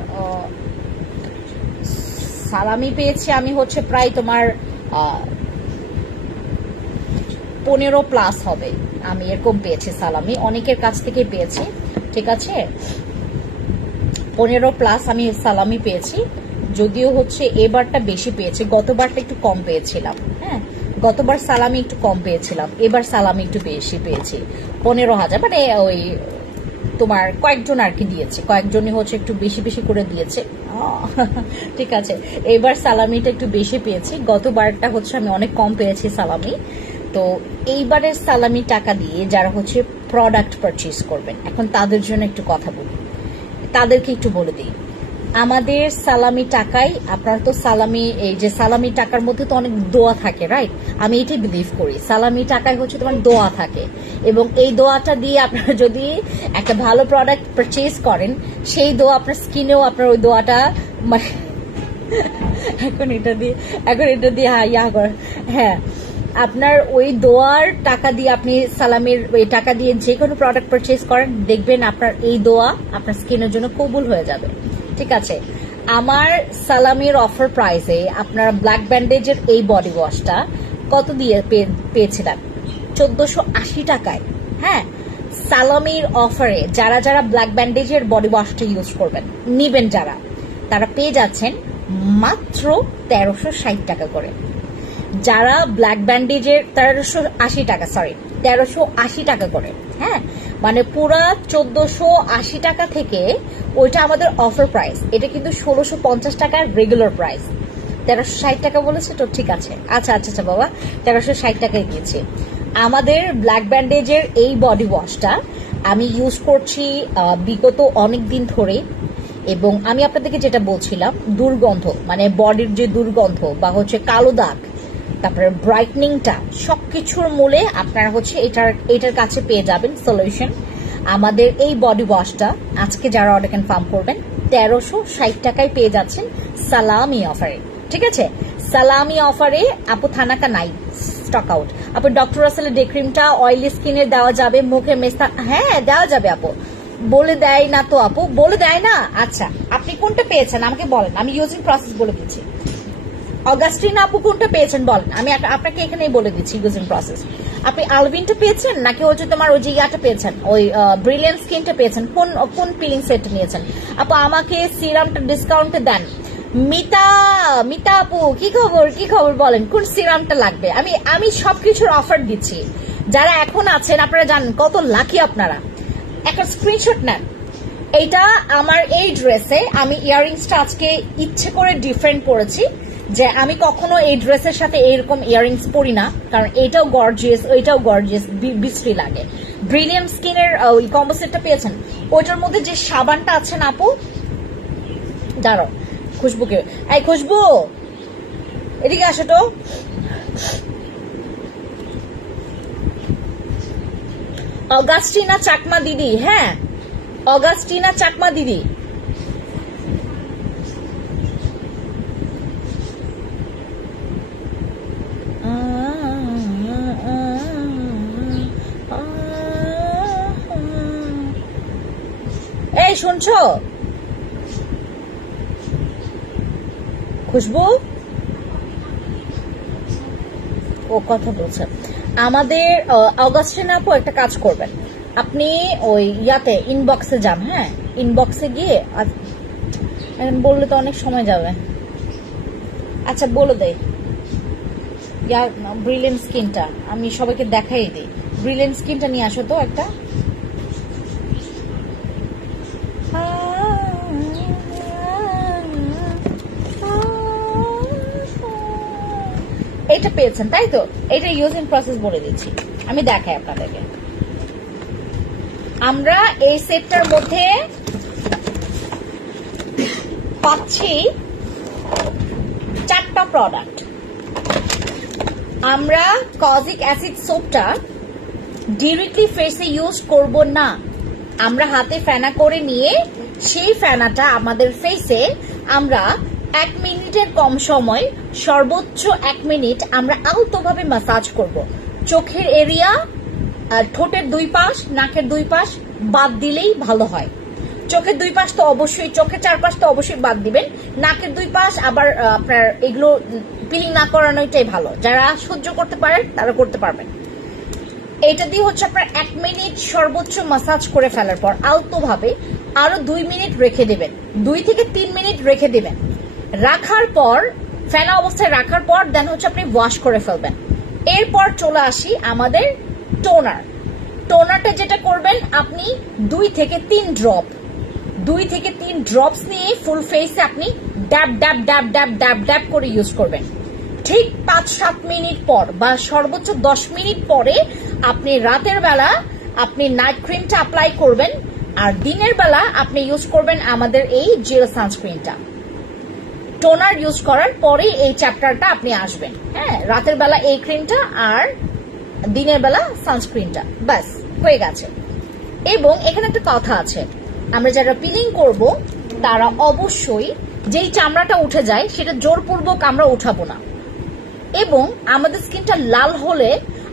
সালামি পেয়েছি আমি, হচ্ছে প্রায় তোমার 15+ হবে, আমি এরকম পেয়েছি সালামি, অনেকের কাছ থেকে পেয়েছি। ঠিক আছে, 15+ আমি সালামি পেয়েছি, যদিও হচ্ছে এবারটা বেশি পেয়েছি, গতবারটা একটু কম পেয়েছিলাম। হ্যাঁ, গতবার সালামি একটু কম পেয়েছিলাম, এবার সালামি একটু বেশি পেয়েছি, 15,000, মানে ওই তোমার কয়েকজন আর কি দিয়েছে, কয়েকজনই হচ্ছে একটু বেশি বেশি করে দিয়েছে। ঠিক আছে, এবার সালামিটা একটু বেশি পেয়েছি, গতবারটা হচ্ছে আমি অনেক কম পেয়েছি সালামি। তো এইবারের সালামি টাকা দিয়ে যারা হচ্ছে প্রোডাক্ট পারচেজ করবেন, এখন তাদের জন্য একটু কথা বলি, তাদেরকে একটু বলে দিই। আমাদের সালামি টাকায়, আপনার তো সালামি, এই যে সালামি টাকার মধ্যে তো অনেক দোয়া থাকে, রাইট? আমি এটাই বিলিভ করি, সালামি টাকায় হচ্ছে তোমার দোয়া থাকে, এবং এই দোয়াটা দিয়ে আপনারা যদি একটা ভালো প্রোডাক্ট পারচেজ করেন, সেই দোয়া আপনার স্কিনেও আপনার ওই দোয়াটা মানে এখন এটা দিয়ে হ্যাঁ, আপনার ওই দোয়ার টাকা দিয়ে আপনি সালামির ওই টাকা দিয়ে যে কোনো প্রোডাক্ট পারচেজ করেন, দেখবেন আপনার এই দোয়া আপনার স্কিনের জন্য কবুল হয়ে যাবে। ঠিক আছে, আমার সালামির অফার প্রাইসে আপনারা ব্ল্যাক ব্যান্ডেজের এই বডি ওয়াশটা কত দিয়ে পেয়েছিলেন? 1480 টাকায়। হ্যাঁ, সালামির অফারে যারা যারা ব্ল্যাক ব্যান্ডেজের বডি ওয়াশটা ইউজ করবেন, নিবেন যারা, তারা পেয়ে যাচ্ছেন মাত্র 1360 টাকা করে। যারা ব্ল্যাক ব্যান্ডেজের 1380 টাকা, সরি 1380 টাকা করে। হ্যাঁ, মানে পুরা 1480 টাকা থেকে ওইটা আমাদের অফার প্রাইস, এটা কিন্তু 1650 টাকার রেগুলার প্রাইস। 1360 টাকা বলেছে তো, ঠিক আছে, আচ্ছা আচ্ছা আচ্ছা বাবা, 1360 টাকায় দিয়েছি। আমাদের ব্ল্যাক ব্যান্ডেজের এই বডি ওয়াশটা আমি ইউজ করছি বিগত অনেক দিন ধরে, এবং আমি আপনাদেরকে যেটা বলছিলাম, দুর্গন্ধ মানে বডির যে দুর্গন্ধ বা হচ্ছে কালো দাগ, তারপরে ব্রাইটনিংটা, সবকিছুর মূলে আপনারা হচ্ছে এটার কাছে পেয়ে যাবেন সলিউশন। আমাদের এই বডি ওয়াশটা আজকে যারা অর্ডার কনফার্ম করবেন 1360 টাকায় পেয়ে যাচ্ছেন সালামি অফারে। ঠিক আছে, সালামি অফারে আপু থানাকা নাই, স্টক আউট। আপু ডক্টর রাসেলের ডে ক্রিমটা অয়েলি স্কিনে দেওয়া যাবে, মুখে মেস্তা? হ্যাঁ দেওয়া যাবে আপু। বলে দেয় না তো আপু, বলে দেয় না। আচ্ছা, আপনি কোনটা পেয়েছেন আমাকে বলেন, আমি ইউজিং প্রসেস বলে দিচ্ছি। অগাস্টিন আপু কোনটা পেয়েছেন বলেন, আমি আপনাকে এখানেই বলে দিচ্ছি ইউজিং প্রসেস। আপনি আলভিনটা পেয়েছেন নাকি হচ্ছে তোমার ওই যে ইয়াটা পেয়েছেন, ওই ব্রিলিয়ান্ট স্কিনটা পেয়েছেন? কোন পিলিং সেট নিয়েছেন আপু? আমাকে সিরামটা ডিসকাউন্টে দেন। মিতা আপু কি খবর বলেন, কোন সিরামটা লাগবে? আমি সবকিছুর অফার দিচ্ছি। যারা এখন আছেন আপনারা জানেন কত লাকি আপনারা। একটা স্ক্রিনশট নেন। এইটা আমার এই ড্রেসে আমি ইয়াররিংসটা আজকে ইচ্ছে করে ডিফারেন্ট করেছি, যে আমি কখনো এই ড্রেসের সাথে এইরকম ইয়াররিংস পরি না, কারণ এটাও গর্জিয়াস ওইটাও গর্জিয়াস, বিশ্রী লাগে। ব্রিলিয়ান্ট স্কিনের ওই কম্বো সেটটা পেয়েছেন, ওইটার মধ্যে যে সাবানটা আছে না আপু, দাঁড়াও খুশবুকে, এই খুশবু এদিকে আসো তো। অগাস্টিনা চাকমা দিদি, হ্যাঁ অগাস্টিনা চাকমা দিদি, এই শুনছো খুশবু? ও কথা বলছে। আমাদের অগাস্টিনা আপু একটা কাজ করবেন, আপনি ওই ইয়াতে ইনবক্সে যান। হ্যাঁ, ইনবক্সে গিয়ে বললে তো অনেক সময় যাবে। আচ্ছা বলে দেয়, ব্রিলিয়ান্ট স্কিনটা আমি সবাইকে দেখাই দিই। ব্রিলিয়ান্ট স্কিনটা নিয়ে আসো তো একটা। এটা পেয়েছেন তাই তো? এটা ইউজিং প্রসেস বলে দিচ্ছি, আমি দেখাই আপনাদেরকে। আমরা এই সেটটার মধ্যে পাচ্ছি 4টা প্রোডাক্ট। আমরা কজিক অ্যাসিড সোপটা ডিরেক্টলি ফেসে ইউজ করব না, আমরা হাতে ফেনা করে নিয়ে সেই ফেনাটা আমাদের ফেসে আমরা 1 মিনিটের কম সময়, সর্বোচ্চ 1 মিনিট আমরা আলতোভাবে ম্যাসাজ করব। চোখের এরিয়া, ঠোঁটের 2 পাশ, নাকের 2 পাশ বাদ দিলেই ভালো হয়। চোখের 2 পাশ তো অবশ্যই, চোখের 4 পাশ তো অবশ্যই বাদ দিবেন। নাকের 2 পাশ আবার আপনার এগুলো পিলিং না করানোটাই ভালো। যারা সহ্য করতে পারেন তারা করতে পারবেন। এটা দিয়ে হচ্ছে আপনার 1 মিনিট সর্বোচ্চ ম্যাসাজ করে ফেলার পর আলতোভাবে আরো 2 মিনিট রেখে দেবেন, 2 থেকে 3 মিনিট রেখে দেবেন। রাখার পর ফেনা অবস্থায় রাখার পর দেন হচ্ছে আপনি ওয়াশ করে ফেলবেন। এরপর চলে আসি আমাদের টোনার। টোনারটা যেটা করবেন, আপনি 2 থেকে 3 ড্রপস নিয়ে ফুল ফেসে আপনি ড্যাব ড্যাব ড্যাব ড্যাব ড্যাব ড্যাব করে ইউজ করবেন। ঠিক 5-7 মিনিট পর বা সর্বোচ্চ 10 মিনিট পরে আপনি রাতের বেলা আপনি নাইট ক্রিমটা অ্যাপ্লাই করবেন, আর দিনের বেলা আপনি ইউজ করবেন আমাদের এই জেল সানস্ক্রিনটা। টোনার ইউজ করার পরে এই চ্যাপ্টারটা আপনি আসবেন। হ্যাঁ, রাতের বেলা এই ক্রিমটা আর দিনের বেলা সানস্ক্রিনটা, ব্যাস হয়ে গেছে। এবং এখানে একটা কথা আছে, আমরা যারা পিলিং করব তারা অবশ্যই যেই চামড়াটা উঠে যায় সেটা জোরপূর্বক আমরা উঠাবো না। এবং আমাদের স্কিনটা লাল হলে,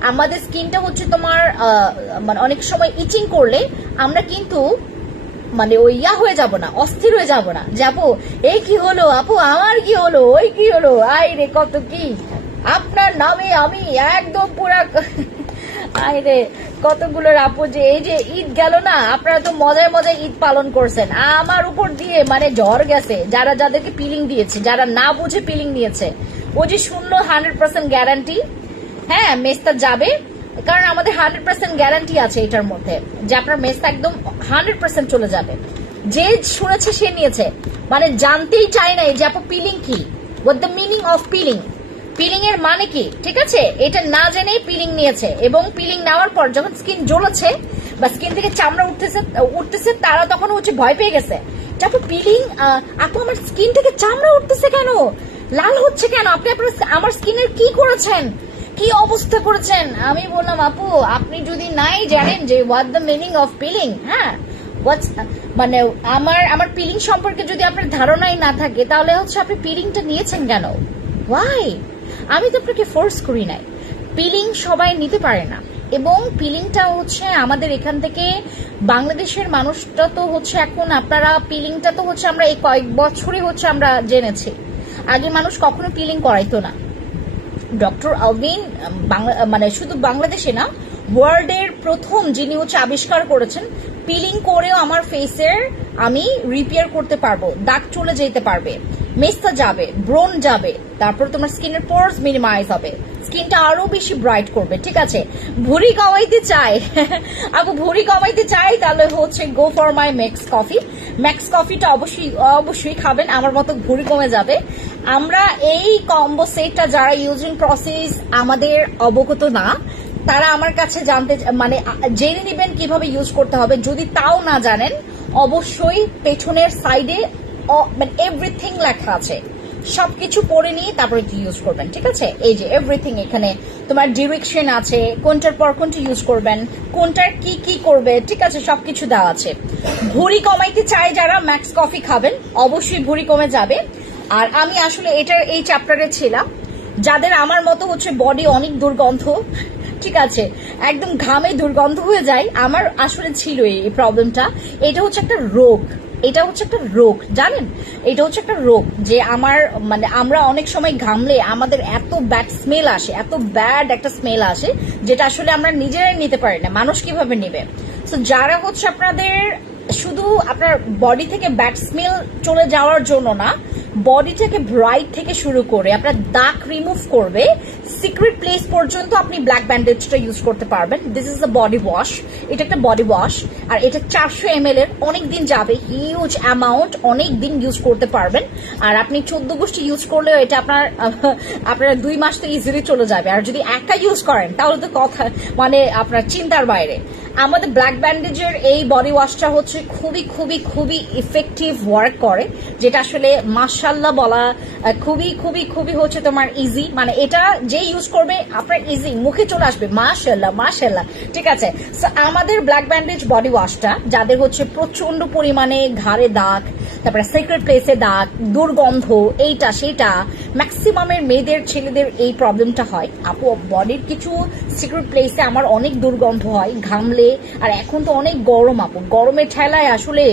আমাদের স্কিনটা হচ্ছে তোমার মানে অনেক সময় ইচিং করলে আমরা কিন্তু মানে ওই হয়ে যাব না, অস্থির হয়ে যাব না যে আপু এই কি হলো, আপু আমার কি হলো, ওই কি হলো, আই রে কত কি, আপনার নামে আমি একদম পুরা আরে কতগুলোর আপু যে এই যে ঈদ গেল না, আপনারা তো মজায় মজায় ঈদ পালন করছেন, আমার উপর দিয়ে মানে জ্বর গেছে যারা যাদেরকে পিলিং দিয়েছে, যারা না বুঝে পিলিং নিয়েছে। ও যে শূন্য 100% গ্যারান্টি, হ্যাঁ মেসটা যাবে, কারণ আমাদের 100% গ্যারান্টি আছে এটার মধ্যে যে আপনার মেসটা একদম 100% চলে যাবে। যে শুনেছে সে নিয়েছে, মানে জানতেই চায় না যে আপু পিলিং কি, what the meaning of peeling, peeling এর মানে কি, ঠিক আছে, এটা না জেনেই পিলিং নিয়েছে। এবং পিলিং নেওয়ার পর যখন স্কিন জ্বলেছে বা স্কিন থেকে চামড়া উঠতেছে তারা তখন হচ্ছে ভয় পেয়ে গেছে যে আপু পিলিং, আপু আমার স্কিন থেকে চামড়া উঠতেছে কেন, লাল হচ্ছে কেন, আপনি আমার স্কিনের কি করেছেন, কি অবস্থা করেছেন। আমি বললাম আপু আপনি যদি নাই জানেন যে what the meaning of peeling, হ্যাঁ মানে আমার পিলিং সম্পর্কে যদি আপনার ধারণাই না থাকে তাহলে হচ্ছে আপনি পিলিংটা নিয়েছেন কেন, ওয়াই? আমি তো আপনাকে ফোর্স করি নাই, পিলিং সবাই নিতে পারে না। এবং পিলিংটা হচ্ছে আমাদের এখান থেকে বাংলাদেশের মানুষটা তো হচ্ছে এখন আপনারা পিলিংটা তো হচ্ছে আমরা এই কয়েক বছরে হচ্ছে আমরা জেনেছি, আগে মানুষ কখনো পিলিং করাইতো না। ডক্টর আলভিন মানে শুধু বাংলাদেশে না, ওয়ার্ল্ডের প্রথম যিনি হচ্ছে আবিষ্কার করেছেন পিলিং করেও আমার ফেসের আমি রিপেয়ার করতে পারবো, দাগ চলে যেতে পারবে, মেসটা যাবে, ব্রোন যাবে, তারপর তোমার স্কিনের পোরস মিনিমাইজ হবে, স্কিনটা আরো বেশি ব্রাইট করবে, ঠিক আছে। ভুঁড়ি কমাইতে চাই আপু, ভুঁড়ি কমাইতে চাই তাহলে হচ্ছে go for my max coffee. Max কফিটা অবশ্যই খাবেন, আমার মতো ভুঁড়ি কমে যাবে। আমরা এই কম্বো সেটটা যারা ইউজিং প্রসেস আমাদের অবগত না তারা আমার কাছে জানতে মানে জেনে নেবেন কিভাবে ইউজ করতে হবে। যদি তাও না জানেন অবশ্যই পেছনের সাইডে মানে এভরিথিং লেখা আছে, সবকিছু পড়ে নিয়ে তারপরে ইউজ করবেন, ঠিক আছে। এই যে এভরিথিং, এখানে তোমার ডিরেকশন আছে, কোনটার পর কোনটা ইউজ করবেন, কোনটার কি কি করবে, ঠিক আছে, সবকিছু দেওয়া আছে। ভুঁড়ি কমাইতে চাই যারা ম্যাক্স কফি খাবেন, অবশ্যই ভুঁড়ি কমে যাবে। আর আমি আসলে এটার এই চ্যাপ্টারে ছিলাম যাদের আমার মতো হচ্ছে বডি অনেক দুর্গন্ধ, ঠিক আছে, একদম ঘামে দুর্গন্ধ হয়ে যায়, আমার আসলে ছিল এই প্রবলেমটা। এটা হচ্ছে একটা রোগ, এটা হচ্ছে একটা রোগ, জানেন, এটা হচ্ছে একটা রোগ যে আমার মানে আমরা অনেক সময় ঘামলে আমাদের এত ব্যাড স্মেল আসে, এত ব্যাড একটা স্মেল আসে যেটা আসলে আমরা নিজেরাই নিতে পারি না, মানুষ কিভাবে নেবে। তো যারা হচ্ছে আপনাদের শুধু আপনার বডি থেকে ব্যাড স্মেল চলে যাওয়ার জন্য না, বডিটাকে ব্রাইট থেকে শুরু করে আপনার দাগ রিমুভ করবে, সিক্রেট প্লেস পর্যন্ত আপনি ব্ল্যাক ব্যান্ডেজটা ইউজ করতে পারবেন। This is a body wash, এটা একটা বডি ওয়াশ, আর এটা 400 ml এর, অনেক দিন যাবে, হিউজ অ্যামাউন্ট, অনেক দিন ইউজ করতে পারবেন। আর আপনি 14 গোষ্ঠী ইউজ করলেও এটা আপনার 2 মাস তো ইজিলি চলে যাবে। আর যদি একটা ইউজ করেন তাহলে তো কথা মানে আপনার চিন্তার বাইরে। আমাদের ব্ল্যাক ব্যান্ডেজের এই বডি ওয়াশটা হচ্ছে খুবই খুবই খুবই ইফেক্টিভ ওয়ার্ক করে, যেটা আসলে মাশাআল্লাহ বলা খুবই খুবই খুবই হচ্ছে তোমার ইজি, মানে এটা যে ইউজ করবে আপনার ইজি মুখে চলে আসবে মাশাআল্লাহ মাশাআল্লাহ, ঠিক আছে। সো আমাদের ব্ল্যাক ব্যান্ডেজ বডি ওয়াশটা যাদের হচ্ছে প্রচন্ড পরিমাণে ঘাড়ে দাগ, তারপরে সিক্রেট প্লেসে দাগ, দুর্গন্ধ, এইটা সেটা, ম্যাক্সিমামের মেয়েদের ছেলেদের এই প্রবলেমটা হয়। আপু বডির কিছু সিক্রেট প্লেসে আমার অনেক দুর্গন্ধ হয় ঘামলে, আর এখন তো অনেক গরম আপু, গরমের ঠেলায় আসলে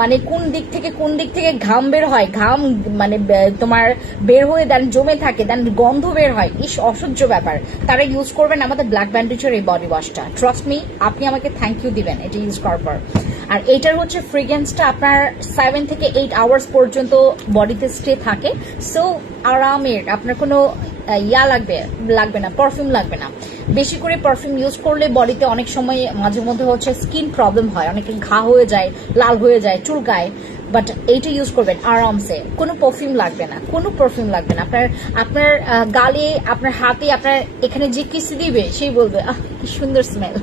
মানে কোন দিক থেকে ঘাম বের হয়, ঘাম মানে তোমার বের হয়ে দেন জমে থাকে, দেন গন্ধ বের হয়, ইস অসহ্য ব্যাপার। তারা ইউজ করবেন আমাদের ব্ল্যাক ব্যান্ডেজের এই বডি ওয়াশটা, ট্রাস্ট মি আপনি আমাকে থ্যাংক ইউ দিবেন এটা ইউজ করার পর। আর এইটার হচ্ছে ফ্রেগ্রেন্সটা আপনার 7 থেকে 8 আওয়ার্স পর্যন্ত বডিতে স্টে থাকে, সো আরামের, আপনার কোনো লাগবে না, পারফিউম লাগবে না। বেশি করে পারফিউম ইউজ করলে বডিতে অনেক সময় মাঝে মধ্যে হচ্ছে স্কিন প্রবলেম হয়, অনেকে ঘা হয়ে যায়, লাল হয়ে যায়, চুলকায়, বাট এইটা ইউজ করবেন আরামসে, কোনো পারফিউম লাগবে না, কোনো পারফিউম লাগবে না। আপনার গালে, আপনার হাতে, আপনার এখানে যে কিসি দিবে সেই বলবে আহ কি সুন্দর স্মেল।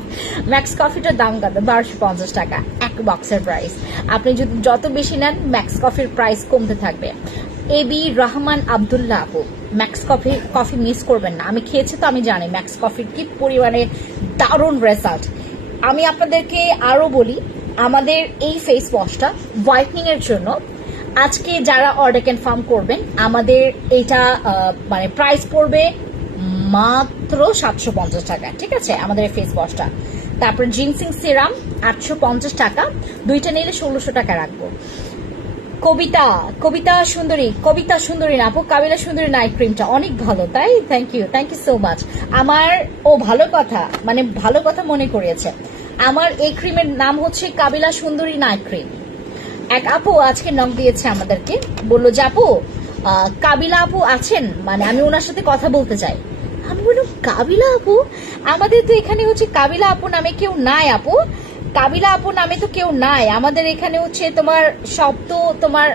ম্যাক্স কফিটার দাম কত? 1250 টাকা এক বক্সের প্রাইস। আপনি যদি যত বেশি নেন ম্যাক্স কফির প্রাইস কমতে থাকবে। এবি রহমান আব্দুল্লাহ আপু, ম্যাক্স কফি মিস করবেন না, আমি খেয়েছি তো আমি জানি ম্যাক্স কফির কি পরিমাণে দারুণ রেজাল্ট। আমি আপনাদেরকে আরো বলি, আমাদের এই ফেস ওয়াশটা হোয়াইটনিং এর জন্য আজকে যারা অর্ডার কনফার্ম করবেন আমাদের এটা মানে প্রাইস পড়বে মাত্র 750 টাকা, ঠিক আছে, আমাদের এই ফেস ওয়াশটা। তারপর জিনসিং সিরাম 850 টাকা, দুইটা নিলে 1600 টাকা রাখবো। কবিতা সুন্দরী না আপু, কাবিলা সুন্দরী নাইট ক্রিমটা অনেক ভালো, তাই? Thank you so much. আমার ভালো কথা মনে করিয়েছে। আমার এই ক্রিমের নাম হচ্ছে কাবিলা সুন্দরী নাইট ক্রিম। এক আপু আজকে নক দিয়েছে আমাদেরকে, বললো যে আপু কাবিলা আপু আছেন, মানে আমি ওনার সাথে কথা বলতে চাই। আমি বললাম কাবিলা আপু? আমাদের তো এখানে হচ্ছে কাবিলা আপু নামে কেউ নাই আপু, কাবিলা আপু নামে তো কেউ নাই আমাদের এখানে, হচ্ছে তোমার সব তো তোমার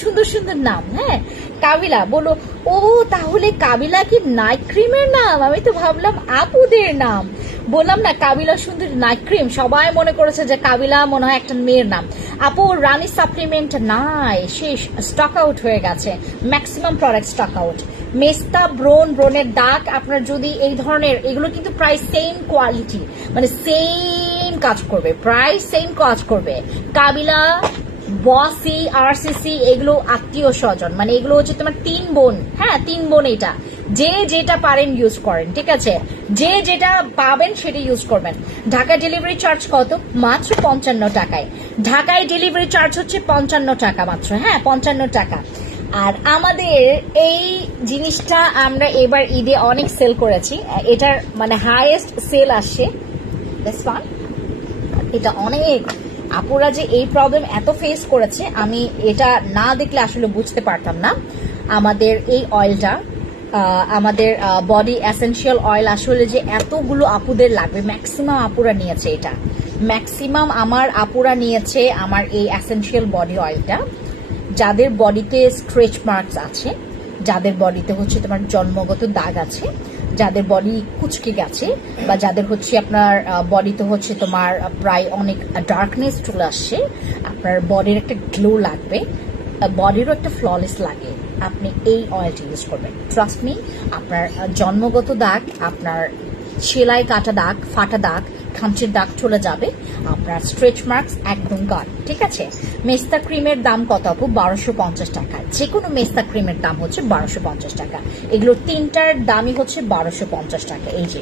সুন্দর সুন্দর নাম। হ্যাঁ কাবিলা, বলো ও তাহলে কাবিলা কি নাইট ক্রিমের নাম? আমি তো ভাবলাম আপুদের নাম। বললাম না কাবিলা সুন্দর নাইট ক্রিম, সবাই মনে করেছে যে কাবিলা মনে হয় একটা মেয়ের নাম। আপু রানী সাপ্লিমেন্ট নাই, শেষ, স্টক আউট হয়ে গেছে, ম্যাক্সিমাম প্রোডাক্ট স্টক আউট। মেস্তা ব্রণের দাগ, আপনার যদি এই ধরনের, এগুলো কিন্তু প্রায় সেম কোয়ালিটি, মানে সেম কাজ করবে, প্রায় সেম কাজ করবে। কাবিলা, বসি, আরসিসি এগুলো আত্মীয় স্বজন, মানে এগুলো হচ্ছে তোমার 3 বোন। হ্যাঁ 3 বোন, এটা যে যেটা পারেন ইউজ করেন, ঠিক আছে? যে যেটা পাবেন সেটা ইউজ করবেন। ঢাকা ডেলিভারি চার্জ কত? মাত্র 55 টাকায়। ঢাকায় ডেলিভারি চার্জ হচ্ছে 55 টাকা মাত্র। হ্যাঁ 55 টাকা। আর আমাদের এই জিনিসটা আমরা এবার ঈদে অনেক সেল করেছি, এটার মানে হাইয়েস্ট সেল আসছে। এটা অনেক আপুরা যে এই প্রবলেম এত ফেস করেছে, আমি এটা না দেখলে আসলে বুঝতে পারতাম না। আমাদের এই অয়েলটা, আমাদের বডি এসেনশিয়াল অয়েল আসলে যে এতগুলো আপুদের লাগবে, ম্যাক্সিমাম আপুরা নিয়েছে এটা, ম্যাক্সিমাম আমার আপুরা নিয়েছে আমার এই এসেনশিয়াল বডি অয়েলটা। যাদের বডিতে স্ট্রেচ মার্কস আছে, যাদের বডিতে হচ্ছে তোমার জন্মগত দাগ আছে, যাদের বডি কুচকে গেছে, বা যাদের হচ্ছে আপনার বডিতে হচ্ছে তোমার প্রায় অনেক ডার্কনেস চলে আসছে, আপনার বডির একটা গ্লো লাগবে, বডিরও একটা ফ্ললেস লাগে, আপনি এই অয়েলটা ইউজ করবেন। ট্রাস্ট মি, আপনার জন্মগত দাগ, আপনার সেলাই কাটা দাগ, ফাটা দাগ, খামচির দাগ চলে যাবে, আপনার স্ট্রেচ মার্কস একদম গান। ঠিক আছে? মেস্তা ক্রিমের দাম কত আপু? 1250 টাকা। যে কোনো মেস্তা ক্রিমের দাম হচ্ছে 1250 টাকা। এগুলো তিনটার দামই হচ্ছে 1250 টাকা। এই যে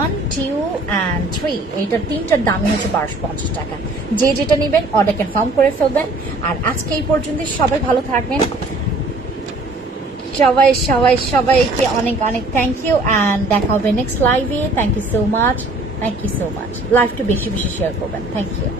1, 2 and 3, এইটার তিনটার দামই হচ্ছে 1250 টাকা। যে যেটা নেবেন অর্ডার কনফার্ম করে ফেলবেন। আর আজকে এই পর্যন্ত, সবাই ভালো থাকবেন, সবাইকে অনেক অনেক থ্যাংক ইউ, অ্যান্ড দেখা হবে নেক্সট লাইভে। থ্যাংক ইউ সো মাচ, লাইভটা বেশি বেশি শেয়ার করবেন। Thank you.